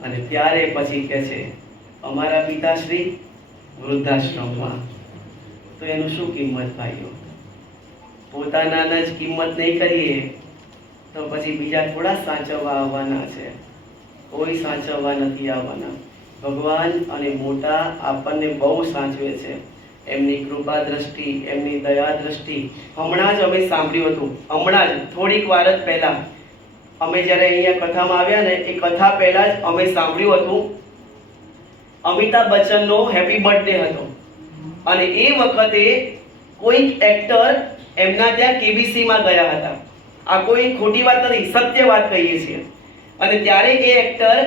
અને ત્યારે પછી કહે છે અમારા પિતાશ્રી વૃદ્ધાશ્રમમાં. તો એનું શું કિંમત ભાઈઓ? પોતાના જ કિંમત નહીં કરીએ તો પછી બીજા થોડા સાચવવા આવવાના છે? કોઈ સાચવવા નથી આવવાના. ભગવાન અને મોટા આપણને બહુ સાચવે છે. એમની કૃપા દ્રષ્ટિ, એમની દયા દ્રષ્ટિ. હમણાં જ અમે સાંભળ્યું હતું, હમણાં જ થોડીક વાર જ પહેલા અમે જ્યારે અહીંયા કથામાં આવ્યા ને, એ કથા પહેલા જ અમે સાંભળ્યું હતું અમિતાભ બચ્ચનનો હેપી બર્થડે હતો અને એ વખતે કોઈક એક્ટર એમના ત્યાં KBC માં ગયા હતા. આ કોઈ ખોટી વાત નથી, સત્ય વાત કહીએ છીએ. અને ત્યારે એ એક્ટર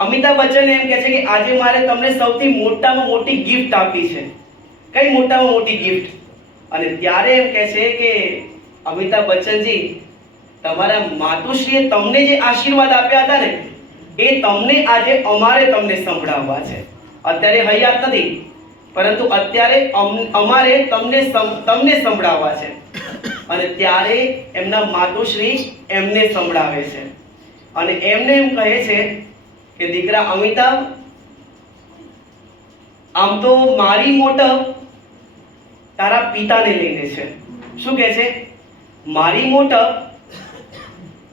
અમિતાભ બચ્ચન એમ કહે છે કે આજે મારે તમને સૌથી મોટામાં મોટી ગિફ્ટ આપી છે. કઈ મોટામાં મોટી ગિફ્ટ? અને ત્યારે એમ કહે છે કે અમિતાભ બચ્ચનજી, તમારા માતુશ્રીએ તમને જે આશીર્વાદ આપ્યા હતા ને, એ તમને આજે અમારે તમને સંભળાવવા છે. અત્યારે હયાત નથી, પરંતુ અત્યારે અમારે તમને સંભળાવવા છે. અને ત્યારે એમના માતુશ્રી એમને સંભળાવે છે અને એમને એમ કહે છે કે દીકરા અમિતાભ, આમ તો મારી મોટપ તારા પિતાને લઈને છે. શું કહે છે? મારી મોટપ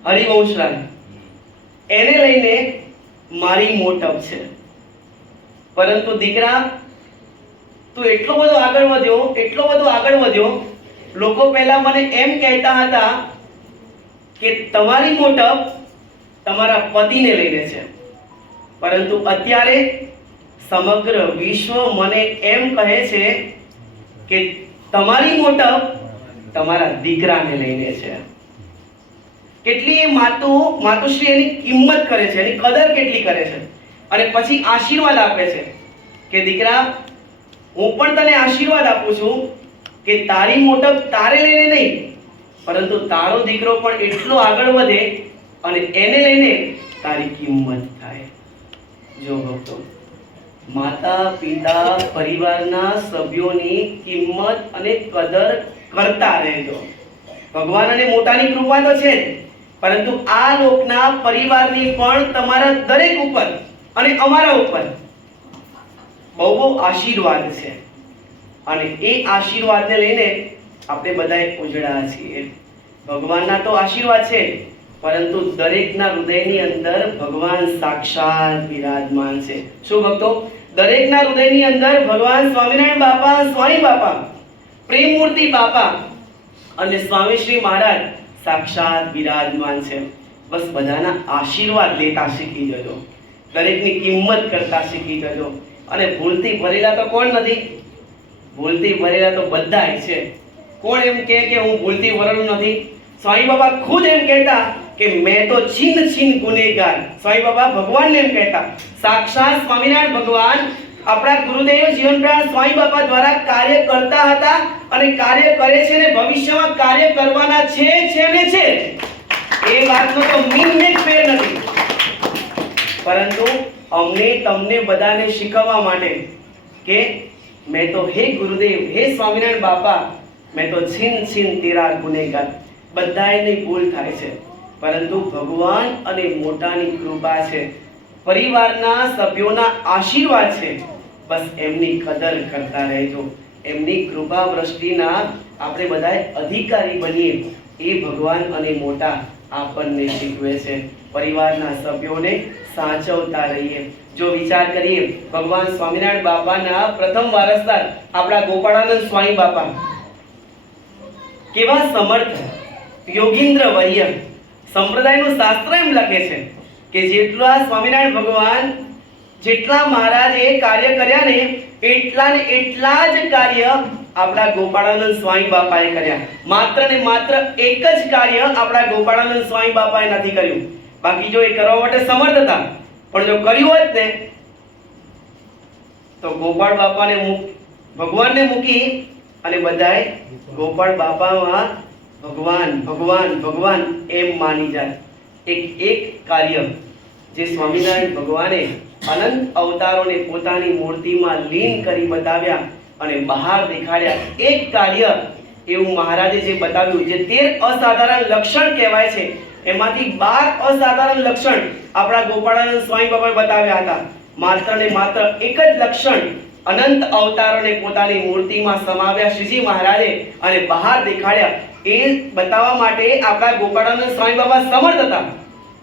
હરિવંશરાય, એને લઈને મારી મોટપ છે. પરંતુ દીકરા, તું એટલો બધો આગળ વધ્યો, લોકો પહેલા મને એમ કહેતા હતા કે તમારી મોટપ તમારા પતિને લઈને છે, પરંતુ અત્યારે સમગ્ર વિશ્વ મને એમ કહે છે કે તમારી મોટપ તમારા દીકરાને લઈને છે. કેટલી માતુશ્રી એની કિંમત કરે છે, એની કદર કેટલી કરે છે. અને પછી આશીર્વાદ આપે છે કે દીકરા, હું પણ તને આશીર્વાદ આપું છું કે તારી મોટપ તારે લઈને નહીં, પરંતુ તારો દીકરો પણ એટલો આગળ વધે અને એને લઈને તારી કિંમત થાય. જો ભક્તો, માતા પિતા પરિવારના સભ્યોની કિંમત અને કદર કરતા રહેજો. ભગવાન અને મોટાની કૃપા તો છે જ, પરંતુ આ લોકના પરિવારની પણ તમારા દરેક ઉપર અને અમારા ઉપર બહુ આશીર્વાદ છે. અને એ આશીર્વાદને લઈને આપણે બધાએ ઉજળા છીએ. ભગવાનના તો આશીર્વાદ છે, પરંતુ દરેકના હૃદયની અંદર ભગવાન સાક્ષાત બિરાજમાન છે. શું ભક્તો? દરેકના હૃદયની અંદર ભગવાન સ્વામિનારાયણ બાપા, સ્વામી બાપા, પ્રેમમૂર્તિ બાપા અને સ્વામી શ્રી મહારાજ સાક્ષાત બિરાજમાન છે. બસ બધાના આશીર્વાદ લેતા શીખી જજો, દરેકની કિંમત કરતા શીખી જજો. અને ભૂલથી ભરેલા તો કોણ નથી? ભૂલથી ભરેલા તો બધાય છે. કોણ એમ કહે કે હું ભૂલથી ભરેલું નથી? સ્વામી બાબા ખુદ એમ કહેતા કે મેં તો છીન ગુનેગાર. સ્વામી બાબા ભગવાનને એમ કહેતા. સાક્ષાત સ્વામિનારાયણ ભગવાન આપણા ગુરુદેવ જીવનપ્રાણ સ્વામી બાબા દ્વારા કાર્ય કરતા હતા અને કાર્ય કરે છે ને ભવિષ્યમાં કાર્ય કરવાના છે ને છે. એ વાતનો તો મિનિટ ફેર નથી. પરંતુ અમને તમને બધાને શીખવવા માટે કે मैं तो हे गुरुदेव, हे स्वामिनारायण बापा, मैं तो છીન તેરા ગુનેગાર. બધાયની ભૂલ થાય છે, પરંતુ ભગવાન અને મોટાની કૃપા છે, પરિવારના સભ્યોના આશીર્વાદ છે. બસ એમની કદર કરતા રહેજો. એમની કૃપા વૃષ્ટિના આપણે બધાએ અધિકારી બનીએ, એ ભગવાન અને મોટા આપણને શીખવે છે. પરિવારના સભ્યોને સાચવતા રહીએ. જો વિચાર કરીએ, ભગવાન સ્વામિનારાયણ બાપાના પ્રથમ વારસદાર આપણા ગોપાળાનંદ સ્વામી બાપા કેવા સમર્થ યોગીન્દ્ર વર્ય. સંપ્રદાયનું શાસ્ત્ર એમ લખે છે કે જેટલા સ્વામિનારાયણ ભગવાન, જેટલા મહારાજે કાર્ય કર્યા ને એટલા જ કાર્ય આપણા ગોપાળાનંદ સ્વામી બાપાએ કર્યા. માત્ર ને માત્ર એક જ કાર્ય આપણા ગોપાળાનંદ સ્વામી બાપાએ નથી કર્યું. બાકી જો એ કરવા માટે સમર્થ હતા, પણ જો કર્યું હોત ને તો ગોપાળ બાપાને ભગવાનને મૂકી અને બધાએ ગોપાળ બાપામાં ભગવાન ભગવાન ભગવાન એમ માની જાય. એક કાર્ય જે સ્વામિનારાયણ ભગવાને અનંત અવતારોને પોતાની મૂર્તિમાં લીન કરી બતાવ્યા અને બહાર દેખાડ્યા, એક કાર્ય એવું મહારાજે જે બતાવ્યું, જે 13 અસાધારણ લક્ષણ કહેવાય છે, એમાંથી 12 અસાધારણ લક્ષણ આપણા ગોપાળાનંદ સ્વામી બાબાએ બતાવ્યા હતા. માત્ર ને માત્ર એક જ લક્ષણ અનંત અવતારોને પોતાની મૂર્તિમાં સમાવ્યા શ્રીજી મહારાજે અને બહાર દેખાડ્યા. એ બતાવવા માટે આપણા ગોપાળાનંદ સ્વામી બાબા સમર્થ હતા,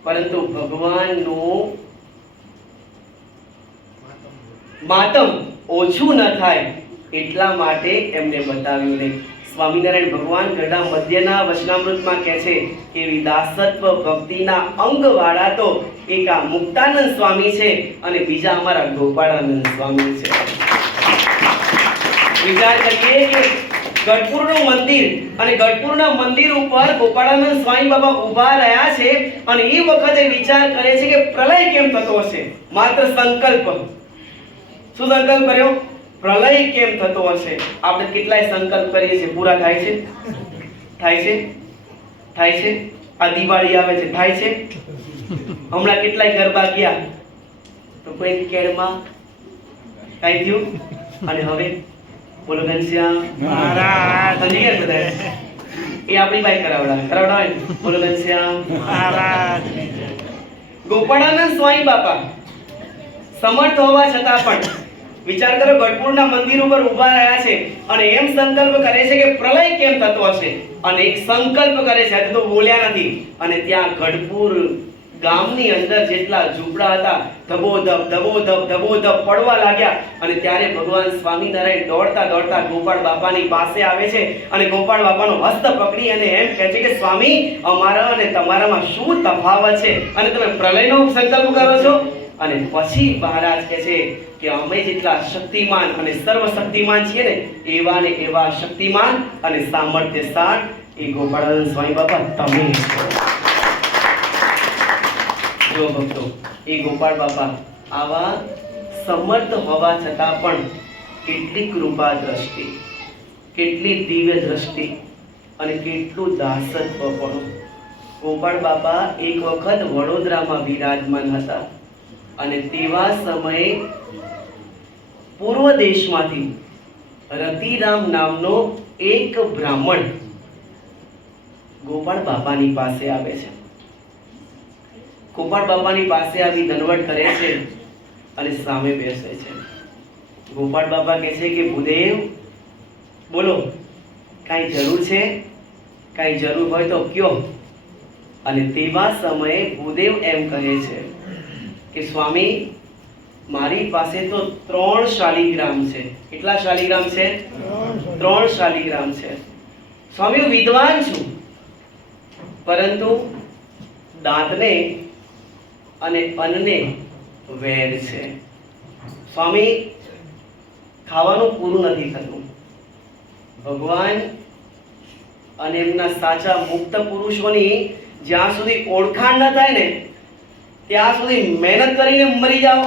પરંતુ ભગવાનનું માતમ ઓછું ન થાય એટલા માટે એમને બતાવ્યું નહીં. સ્વામિનારાયણ ભગવાન ગઢડા મધ્યના વચનામૃતમાં કહે છે કે વિદાસત્વ ભક્તિના અંગવાળા તો એક આ મુક્તાનંદ સ્વામી છે અને બીજા અમારા ગોપાળાનંદ સ્વામી છે. વિચાર કરીએ કે ગઢપુરનું મંદિર અને ગઢપુરના મંદિર ઉપર ગોપાળાનંદ સ્વામી બાબા ઊભા રહ્યા છે અને એ વખતે વિચાર કરે છે કે પ્રલય કેમ થતો હશે. માત્ર સંકલ્પ. શું સંકલ્પ કર્યો? પ્રલય કેમ થતો હશે. આપણે કેટલાય સંકલ્પ કરીએ છીએ, પૂરા થાય છે? થાય છે? થાય છે? આ દિવાળી આવે છે, થાય છે? હમણાં કેટલાય ગરબા ગયા તો કોઈ કેળમાં કાઈ થયું? અને હવે બોલો ઘનશ્યામ મહારાજ બધા એ આપણી ભાઈ કરાવડાવે બોલો ઘનશ્યામ મહારાજ. ગોપાળાનંદ સ્વામી બાપા સમર્થ હોવા છતાં પણ વિચાર કરો, ગઢપુરના મંદિર ઉપર ઊભા રહ્યા છે અને એમ સંકલ્પ કરે છે કે પ્રલય કેમ થતો હશે, અને એક સંકલ્પ કરે છે, આજે તો બોલ્યા નથી. અને ત્યાં ગઢપુર ગામની અંદર જેટલા ઝૂંપડા હતા ધબોધબ ધબોધબ ધબોધબ પડવા લાગ્યા. અને ત્યારે ભગવાન સ્વામિનારાયણ દોડતા દોડતા ગોપાળ બાપાની પાસે આવે છે અને ગોપાળ બાપાનો હસ્ત પકડી અને એમ કહે છે કે સ્વામી, અમારા અને તમારામાં શું તફાવત છે અને તમે પ્રલયનો સંકલ્પ કરો છો? અને પછી મહારાજ કહે છે કે અમે જેટલા શક્તિમાન અને સર્વશક્તિમાન છીએ ને, એવા ને એવા શક્તિમાન અને સામર્થ્યશાળી એ ગોપાળાનંદ સ્વામી બાપા તમે છો. જો ભક્તો, એ ગોપાળ બાપા આવા સમર્થ હોવા છતાં પણ કેટલી કૃપા દ્રષ્ટિ, કેટલી દિવ્ય દ્રષ્ટિ અને કેટલું દાસત્વ પણ. ગોપાળ બાપા એક વખત વડોદરામાં વિરાજમાન હતા અને તેવા સમયે પૂર્વ દેશમાંથી રતિરામ નામનો એક બ્રાહ્મણ ગોપાળ બાપાની પાસે આવે છે. ગોપાળ બાપાની પાસે આવી દંડવત કરે છે અને સામે બેસે છે. ગોપાળ બાપા કહે છે કે ભૂદેવ બોલો, કાંઈ જરૂર છે? કાંઈ જરૂર હોય તો કયો. અને તેવા સમયે ભૂદેવ એમ કહે છે કે સ્વામી, મારી પાસે તો 3 શાલિગ્રામ છે. કેટલા શાલિગ્રામ છે? 3 શાલિગ્રામ છે. સ્વામી, હું વિદ્વાન છું, પરંતુ દાંતને અને અન્નને વેર છે. સ્વામી, ખાવાનું પૂરું નથી થતું. ભગવાન અને એમના સાચા મુક્ત પુરુષોની જ્યાં સુધી ઓળખાણ ન થાય ને, ત્યાં સુધી મહેનત કરીને મરી જાઓ,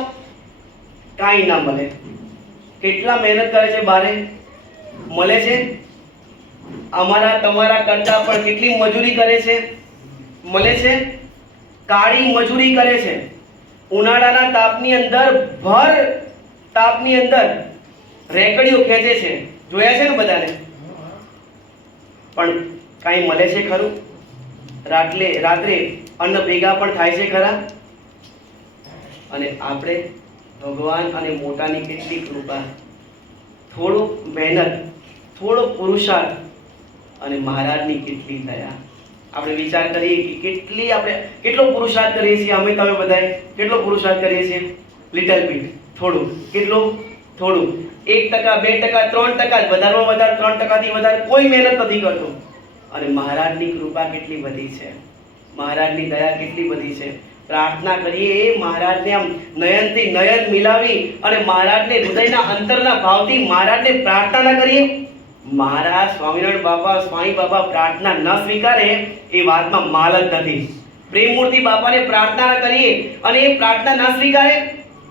કાંઈ ના મળે. કેટલા મહેનત કરે છે, બારે મળે છે? અમારા તમારા કરતા પણ કેટલી મજૂરી કરે છે, મળે છે? કાળી મજૂરી કરે છે. ઉનાળાના તાપની અંદર, ભર તાપની અંદર રેકડીઓ ખેંચે છે, જોયા છે ને બધાને? પણ કાંઈ મળે છે ખરું? રાત્રે અન્ન ભેગા પણ થાય છે ખરા? અને આપણે ભગવાન અને મોટાની કેટલી કૃપા, થોડું મહેનત, થોડો પુરુષાર્થ અને મહારાજની કેટલી દયા. આપણે વિચાર કરીએ કે કેટલો પુરુષાર્થ કરીએ છીએ અમે, તમે બધાએ કેટલો પુરુષાર્થ કરીએ છીએ? લિટલ બીટ, થોડું. કેટલું? થોડું. 1%, 2%, 3%, વધારેમાં વધારે 3%થી વધારે કોઈ મહેનત નથી કરતો. અને મહારાજની કૃપા કેટલી બધી છે, મહારાજની દયા કેટલી બધી છે. પ્રાર્થના કરીએ મહારાજને, આમ નયનથી નયન મિલાવી અને મહારાજને હૃદયના અંતરના ભાવથી મહારાજને પ્રાર્થના કરીએ. મહારાજ સ્વામિનારાયણ બાપા, સ્વામી બાપા પ્રાર્થના ન સ્વીકારે એ વાતમાં માલ જ નથી. પ્રેમમૂર્તિ બાપાને પ્રાર્થના કરીએ અને એ પ્રાર્થના ન સ્વીકારે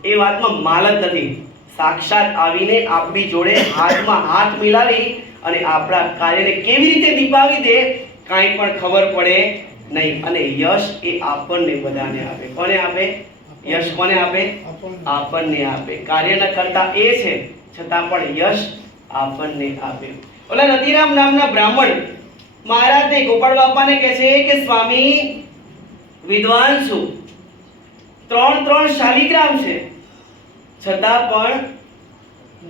એ વાતમાં માલ જ નથી. સાક્ષાત આવીને આપણી જોડે હાથમાં હાથ મિલાવી અને આપણા કાર્યને કેવી રીતે નિભાવી દે, કાંઈ પણ ખબર પડે નહીં. અને યશ એ આપણને બધાને આપે. કોને આપે? યશ કોને આપે? આપણને આપે. કાર્યના કરતા એ છે, છતાં પણ યશ આપણને આપે. ઓલા રતિરામ નામના બ્રાહ્મણ મહારાજને ગોપાળ બાપાને કહે છે કે સ્વામી, વિદ્વાન છું, 3 શાલિગ્રામ છે, છતાં પણ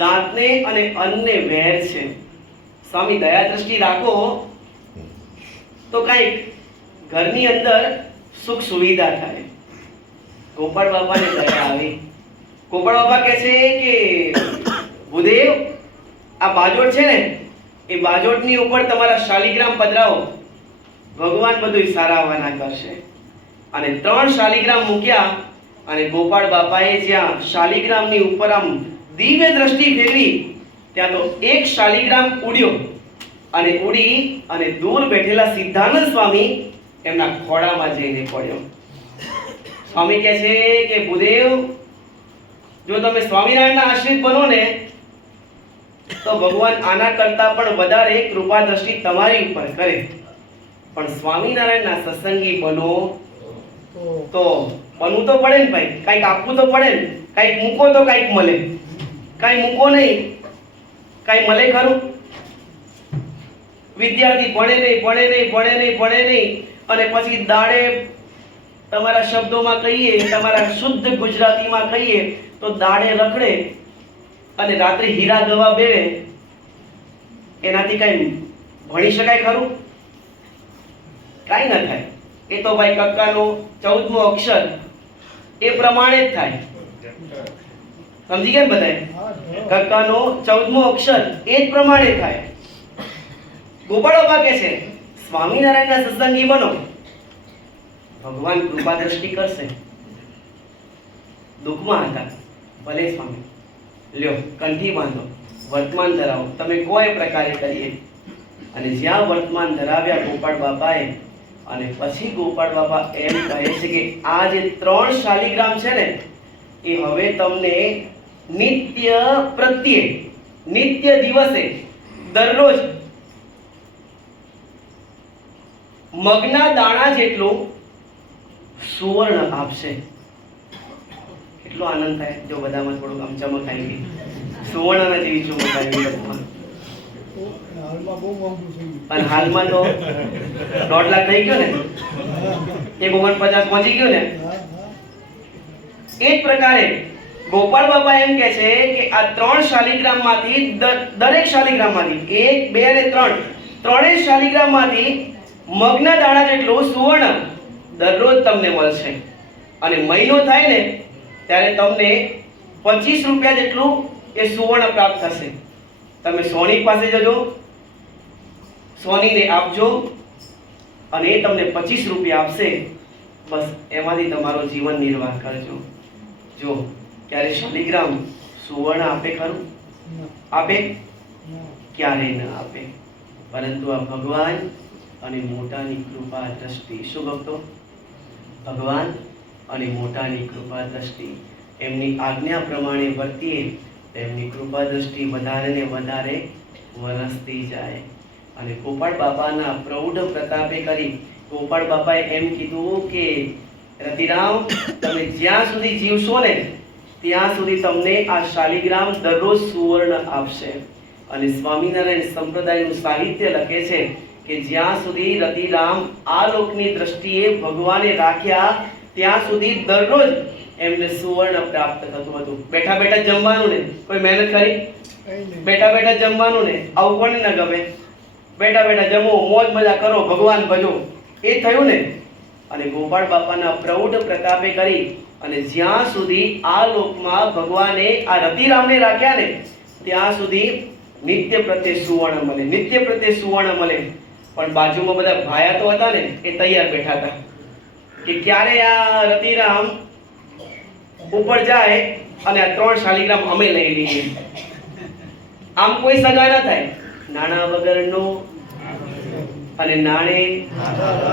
દાંતને અને અન્નને વેર છે. સ્વામી, દયા દ્રષ્ટિ રાખો તો કઈક ઘરની અંદર સુખ સુવિધા થાય. ગોપાળ બાપાને દયા આવી. ગોપાળ બાપા કહે છે કે ભૂદેવ, આ બાજોટ છે ને, એ બાજોટની ઉપર તમારા શાલિગ્રામ પધરાવો, ભગવાન બધું સારાવાના કરશે. અને 3 શાલિગ્રામ મૂક્યા અને ગોપાળ બાપાએ જ્યાં શાલિગ્રામની ઉપર આમ દિવ્ય દ્રષ્ટિ ફેરવી, ત્યાં તો એક શાલિગ્રામ ઉડ્યો અને ઉડી અને દૂર બેઠેલા સિદ્ધાનંદ સ્વામી એમના ખોળામાં જઈને પડ્યો. સ્વામી કહે છે કે ભૂદેવ, જો તમે સ્વામિનારાયણના આશ્રિત બનો ને તો ભગવાન આના કરતા પણ વધારે કૃપા દ્રષ્ટિ તમારી ઉપર કરે. પણ સ્વામિનારાયણના સત્સંગી બનો તો બનવું તો પડે ને ભાઈ, કંઈક આપવું તો પડે ને. કંઈક મૂકો તો કંઈક મળે. કંઈ મૂકો નહીં, કંઈ મળે ખરું? વિદ્યાર્થી ભણે નહીં અને પછી દાડે, તમારા શબ્દોમાં કહીએ, તમારા શુદ્ધ ગુજરાતીમાં કહીએ તો દાડે રખડે અને રાત્રે હીરા ગવા બેવે. એનાથી કઈ ભણી શકાય ખરું? કાઈ ન થાય. એ તો ભાઈ કક્કાનો 14મો અક્ષર એ પ્રમાણે જ થાય. સમજી ગયા બધાય? કક્કાનો 14મો અક્ષર એ જ પ્રમાણે થાય. ગોપાળ બાપા કહે છે સ્વામિનારાયણના સત્સંગી બનો, ભગવાન કૃપા દ્રષ્ટિ કરશે. દુઃખમાં હતા, ભલે સ્વામી, લ્યો કંઠી બાંધો, વર્તમાન ધરાવો, તમે કોઈ પ્રકારે કરીએ. અને જ્યાં વર્તમાન ધરાવ્યા ગોપાળ બાપાએ, અને પછી ગોપાળ બાપા એમ કહે છે કે આ જે 3 શાલિગ્રામ છે ને, એ હવે તમને નિત્ય પ્રત્યે, નિત્ય દિવસે, દરરોજ મગના દાણા જેટલું સુવર્ણ આપશે. કેટલો આનંદ થાય જો બધામાં થોડુંક આમ ચમક આવી ગઈ, સુવર્ણના જેવી ચમક આવી ગઈ. અને હાલમાં તો 1.5 લાખ થઈ ગયો ને, 1.49 પહોંચી ગયો ને. એ જ પ્રકારે ગોપાળ બાપા એમ કહે છે કે આ 3 શાલિગ્રામમાંથી, દરેક શાલિગ્રામમાંથી 1, 2 અને 3, ત્રણેય શાલિગ્રામમાંથી મગના દાણા જેટલું સુવર્ણ દરરોજ તમને મળશે. અને મહિનો થાય ને ત્યારે તમને 25 રૂપિયા જેટલું એ સુવર્ણ પ્રાપ્ત થશે. તમે સોની પાસે જજો, સોનીને આપજો અને એ તમને 25 રૂપિયા આપશે. બસ એમાંથી તમારો જીવન નિર્વાહ કરજો. જો ક્યારે શાલિગ્રામ સુવર્ણ આપે ખરું? આપે? ક્યારેય ન આપે. પરંતુ આ ભગવાન અને મોટાની કૃપા દ્રષ્ટિ. શું ભક્તો? ભગવાન અને મોટાની કૃપા દ્રષ્ટિ. એમની આજ્ઞા પ્રમાણે વર્તીએ તેમની કૃપા દ્રષ્ટિ વધારે ને વધારે વરસતી જાય. અને ગોપાળ બાપાના પ્રૌઢ પ્રતાપે કરી ગોપાળ બાપાએ એમ કીધું કે રતિરામ, તમે જ્યાં સુધી જીવશો ને ત્યાં સુધી તમને આ શાલિગ્રામ દરરોજ સુવર્ણ આપશે. અને સ્વામિનારાયણ સંપ્રદાયનું સાહિત્ય લખે છે કે જ્યાં સુધી રતિરામ આ લોકની દ્રષ્ટિએ ભગવાને રાખ્યા ત્યાં સુધી દરરોજ એમને સુવર્ણ પ્રાપ્ત થતું હતું. બેઠા બેઠા જમવાનું ને, કોઈ મહેનત કરી? બેઠા બેઠા જમવાનું ને, આવું કોને ન ગમે? બેઠા બેઠા જમો, મોજ મજા કરો, ભગવાન ભજો, એ થયું ને. અને ગોપાળ બાપાના પ્રૌઢ પ્રતાપે કરી અને જ્યાં સુધી આ લોકમાં ભગવાને આ રતિરામને રાખ્યા ને ત્યાં સુધી નિત્ય પ્રત્યે સુવર્ણ મળે, નિત્ય પ્રત્યે સુવર્ણ મળે. પણ બાજુમાં બધા ભાયા તો હતા ને, એ તૈયાર બેઠા હતા કે ક્યારે આ રતિરામ ઉપર જાય અને આ 3 શાલિગ્રામ અમે લઈ લઈએ. આમ કોઈ સગા ન થાય. નાણા વગરનો અને નાણે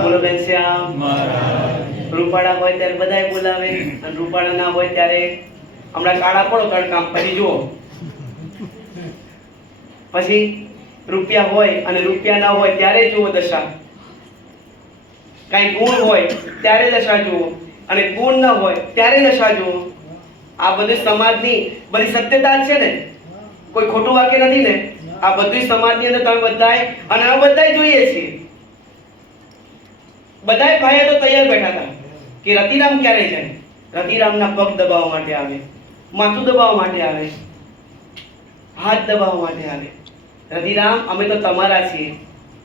બોલો ઘનશ્યામ. રૂપાળા હોય ત્યારે બધાય બોલાવે અને રૂપાળા ના હોય ત્યારે હમણાં કાળા પડો તડકામ પછી જુઓ. પછી રૂપિયા હોય અને રૂપિયા ના હોય ત્યારે જુઓ દશા. કાંઈ ગુણ હોય ત્યારે દશા જુઓ અને ગુણ ન હોય ત્યારે દશા જુઓ. આ બધી સમાજની બધી સત્યતા છે ને, કોઈ ખોટું વાક્ય નથી ને. આ બધી સમાજની અંદર તમે બધાય અને આ બધાય જોઈએ છીએ. બધાય ભાઈઓ તો તૈયાર બેઠા હતા કે રતિરામ ક્યારે જાય. રતિરામના પગ દબાવવા માટે આવે, માથું દબાવવા માટે આવે, હાથ દબાવવા માટે આવે. રતિરામ અમે તો તમારા છીએ,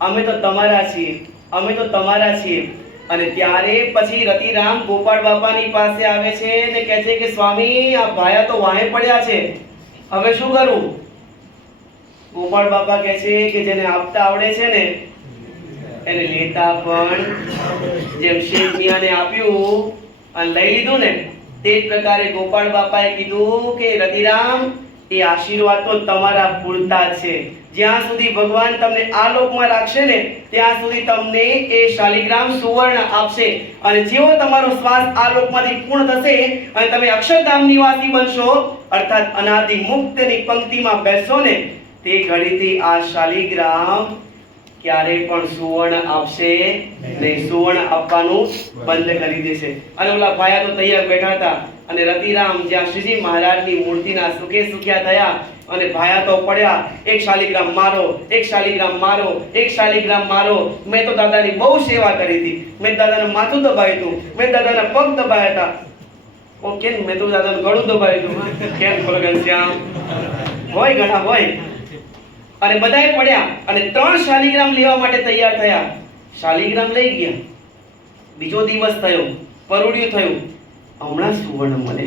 અમે તો તમારા છીએ, અમે તો તમારા છીએ. અને ત્યારે પછી રતિરામ ગોપાળ બાપાની પાસે આવે છે ને કહે છે કે સ્વામી આ ભાયા તો વાહે પડ્યા છે, હવે શું કરું? ગોપાળ બાપા કહે છે કે જેને આપતા આવડે છે ને એને લેતા પણ. જેમ શેઠ મિયાને આપ્યું અને લઈ લીધું ને તે જ પ્રકારે ગોપાળ બાપાએ કીધું કે રતિરામ એ આશીર્વાદ તો તમારા પૂરતા છે. જ્યાં સુધી ભગવાન તમને આ લોકમાં રાખશે ને ત્યાં સુધી તમને એ શાલિગ્રામ સુવર્ણ આપશે. અને જેવો તમારો શ્વાસ આ લોકમાંથી પૂર્ણ થશે અને તમે અક્ષરધામ નિવાસી બનશો અર્થાત અનાદિ મુક્તની પંક્તિમાં બેસશો ને તે ઘડીથી આ શાલિગ્રામ ક્યારે પણ સુવર્ણ આપશે નહીં. સુવર્ણ આપવાનું બંધ કરી દેશે. અને ઓલા ભાયા તો તૈયાર બેઠા હતા અને રતિરામ જ્યાં શ્રીજી મહારાજની મૂર્તિના સુખે સુખ્યા થયા અને ભાયા તો પડ્યા, એક શાલિગ્રામ મારો, એક શાલિગ્રામ મારો, એક શાલિગ્રામ મારો. મેં તો દાદાની બહુ સેવા કરી હતી, મેં દાદાનું માથું દબાવ્યું હતું, મેં દાદાના પગ દબાવ્યા હતા. ઓકે, મેં તો દાદાનું ગળું દબાવ્યું હતું. કેમ બોલો ઘનશ્યામ? હોય ઘણા હોય. અને બધાએ પડ્યા અને 3 શાલિગ્રામ લેવા માટે તૈયાર થયા. શાલિગ્રામ લઈ ગયા. બીજો દિવસ થયો, પરુડિયું થયું. હમણાં સુવર્ણ મળે,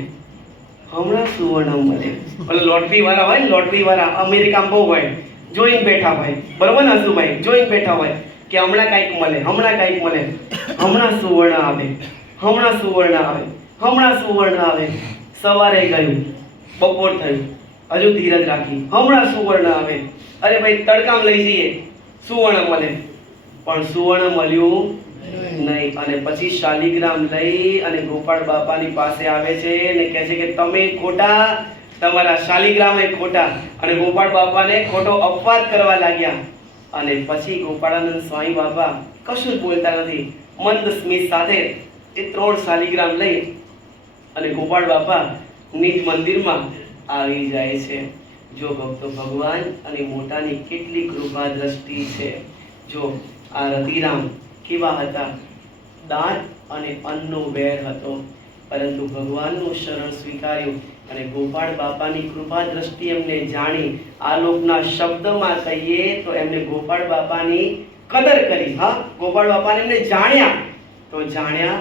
હમણાં સુવર્ણ મળે. ઓલા લોટરી વાળા હોય ને, લોટરી વાળા અમેરિકામાં બહુ હોય, જોઈને બેઠા હોય, બરોબર ને હસુભાઈ? જોઈને બેઠા હોય કે હમણાં કંઈક મળે, હમણાં કંઈક મળે, હમણાં સુવર્ણ આવે, હમણાં સુવર્ણ આવે, હમણાં સુવર્ણ આવે. સવારે ગયું, બપોર થયું, હજુ ધીરજ રાખી, હમણાં સુવર્ણ આવે. અરે ભાઈ તડકામ લઈ જઈએ, સુવર્ણ મળે. પણ સુવર્ણ મળ્યું નહીં. અને પછી શાલિગ્રામ લઈ અને ગોપાળ બાપાની પાસે આવે છે અને કહે છે કે તમે ખોટા, તમારા શાલિગ્રામ એ ખોટા. અને ગોપાળ બાપાને ખોટો અપવાદ કરવા લાગ્યા. અને પછી ગોપાળાનંદ સ્વામી બાપા કશું જ બોલતા નથી, મંદ સ્મિત સાથે એ 3 શાલિગ્રામ લઈ અને ગોપાળ બાપા નિજ મંદિરમાં આવી જાય છે. જો ભક્તો, ભગવાન અને મોટાની કેટલી કૃપા દ્રષ્ટિ છે. જો આ રતિરામ કેવા હતા? દાન અને અન્નનો વેર હતો, પરંતુ ભગવાનનું શરણ સ્વીકાર્યું અને ગોપાળ બાપાની કૃપા દ્રષ્ટિ એમને જાણી. આ લોકના શબ્દમાં કહીએ તો એમને ગોપાળ બાપાની કદર કરી. હા, ગોપાળ બાપાને એમને જાણ્યા તો જાણ્યા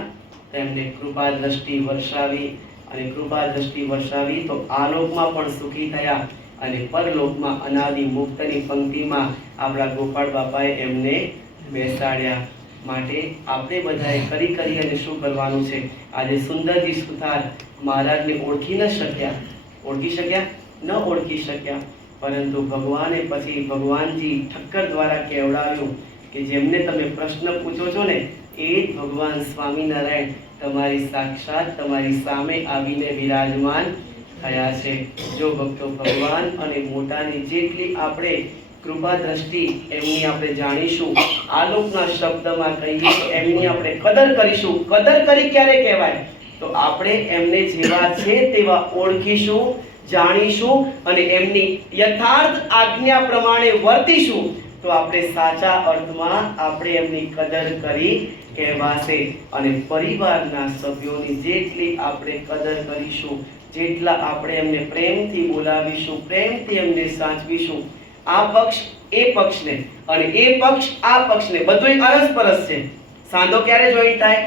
તો એમને કૃપા દ્રષ્ટિ વર્ષાવી અને કૃપા દ્રષ્ટિ વર્ષાવી તો આ લોકમાં પણ સુખી થયા અને પરલોકમાં અનાદિ મુક્તની પંક્તિમાં આપણા ગોપાળ બાપાએ એમને બેસાડ્યા. માટે આપણે બધાએ કરી અને શું કરવાનું છે? આજે સુંદરજી સુથાર મહારાજને ઓળખી ન શક્યા, ઓળખી શક્યા? ન ઓળખી શક્યા. પરંતુ ભગવાને પછી ભગવાનજી ઠક્કર દ્વારા કહેવડાવ્યું કે જેમને તમે પ્રશ્ન પૂછો છો ને એ જ ભગવાન સ્વામિનારાયણ તમારી સાક્ષાત તમારી સામે આવીને વિરાજમાન થયા છે. જો ભક્તો, ભગવાન અને મોટાની જેટલી આપણે કૃપા દ્રષ્ટિ એમની આપણે જાણીશું, આલોકના શબ્દમાં કહીએ તો એમની આપણે કદર કરીશું. કદર કરી ક્યારે કહેવાય? તો આપણે એમને જેવા છે તેવા ઓળખીશું, જાણીશું અને એમની યથાર્થ આજ્ઞા પ્રમાણે વર્તીશું તો આપણે સાચા અર્થમાં આપણે એમની કદર કરી કહેવાશે. અને પરિવારના સભ્યોની જેટલી આપણે કદર કરીશું, જેટલા આપણે એમને પ્રેમથી બોલાવીશું, પ્રેમથી એમને સાચવીશું, આ પક્ષ એ પક્ષને અને એ પક્ષ આ પક્ષને બધું અરસપરસ છે. સાંધો ક્યારે જોઈન્ટ થાય?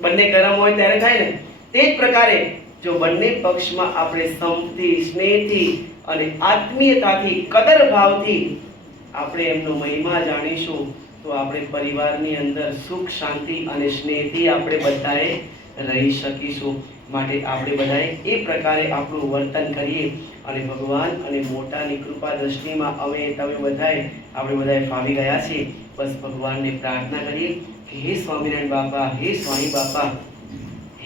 બંને ગરમ હોય ત્યારે થાય ને. તે જ પ્રકારે જો બંને પક્ષમાં આપણે સમથી, સ્નેહથી અને આત્મીયતાથી, કદર ભાવથી આપણે એમનો મહિમા જાણીશું તો આપણે પરિવારની અંદર સુખ, શાંતિ અને સ્નેહથી આપણે બધાએ રહી શકીશું. માટે આપણે બધાએ એ પ્રકારે આપણું વર્તન કરીએ અને ભગવાન અને મોટાની કૃપા દ્રષ્ટિમાં તમે બધાએ ફાવી ગયા છીએ. બસ ભગવાનને પ્રાર્થના કરીએ કે હે સ્વામિનારાયણ બાપા, હે સ્વામી બાપા,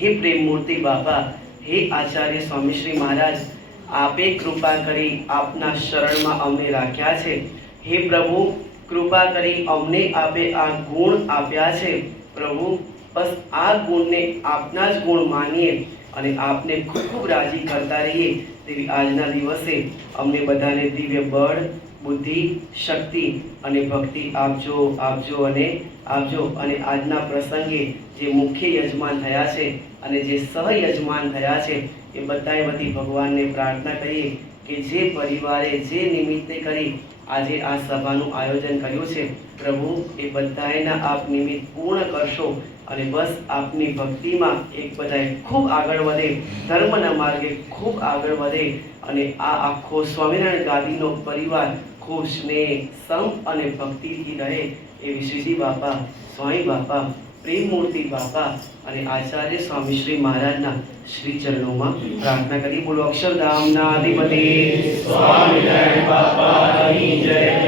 હે પ્રેમ મૂર્તિ બાપા, હે આચાર્ય સ્વામી શ્રી મહારાજ, આપે કૃપા કરી આપના શરણમાં અમને રાખ્યા છે. હે પ્રભુ, કૃપા કરી અમને આપે આ ગુણ આપ્યા છે, પ્રભુ બસ આ ગુણને આપના જ ગુણ માનીએ અને આપને ખૂબ ખૂબ રાજી કરતા રહીએ તેવી આજના દિવસે અમને બધાને દિવ્ય બળ, બુદ્ધિ, શક્તિ અને ભક્તિ આપજો આપજો અને આપજો. અને આજના પ્રસંગે જે મુખ્ય યજમાન થયા છે અને જે સહયજમાન થયા છે એ બધાએ વતી ભગવાનને પ્રાર્થના કરીએ કે જે પરિવારે જે નિમિત્તે કરી આજે આ સભાનું આયોજન કર્યું છે પ્રભુ એ બધાયના આપ નિમિત્ત પૂર્ણ કરશો અને બસ આપની ભક્તિમાં એક બધાએ ખૂબ આગળ વધે, ધર્મના માર્ગે ખૂબ આગળ વધે અને આ આખો સ્વામિનારાયણ ગાદીનો પરિવાર ખૂબ સ્નેહ, સંપ અને ભક્તિથી રહે એવી શ્રીજી બાપા, સ્વામી બાપા, પ્રેમમૂર્તિ બાપા અને આચાર્ય સ્વામી શ્રી મહારાજના શ્રી ચરણોમાં પ્રાર્થના કરી. બોલો અક્ષરધામના અધિપતિ સ્વામિનારાયણ બાપાની જય.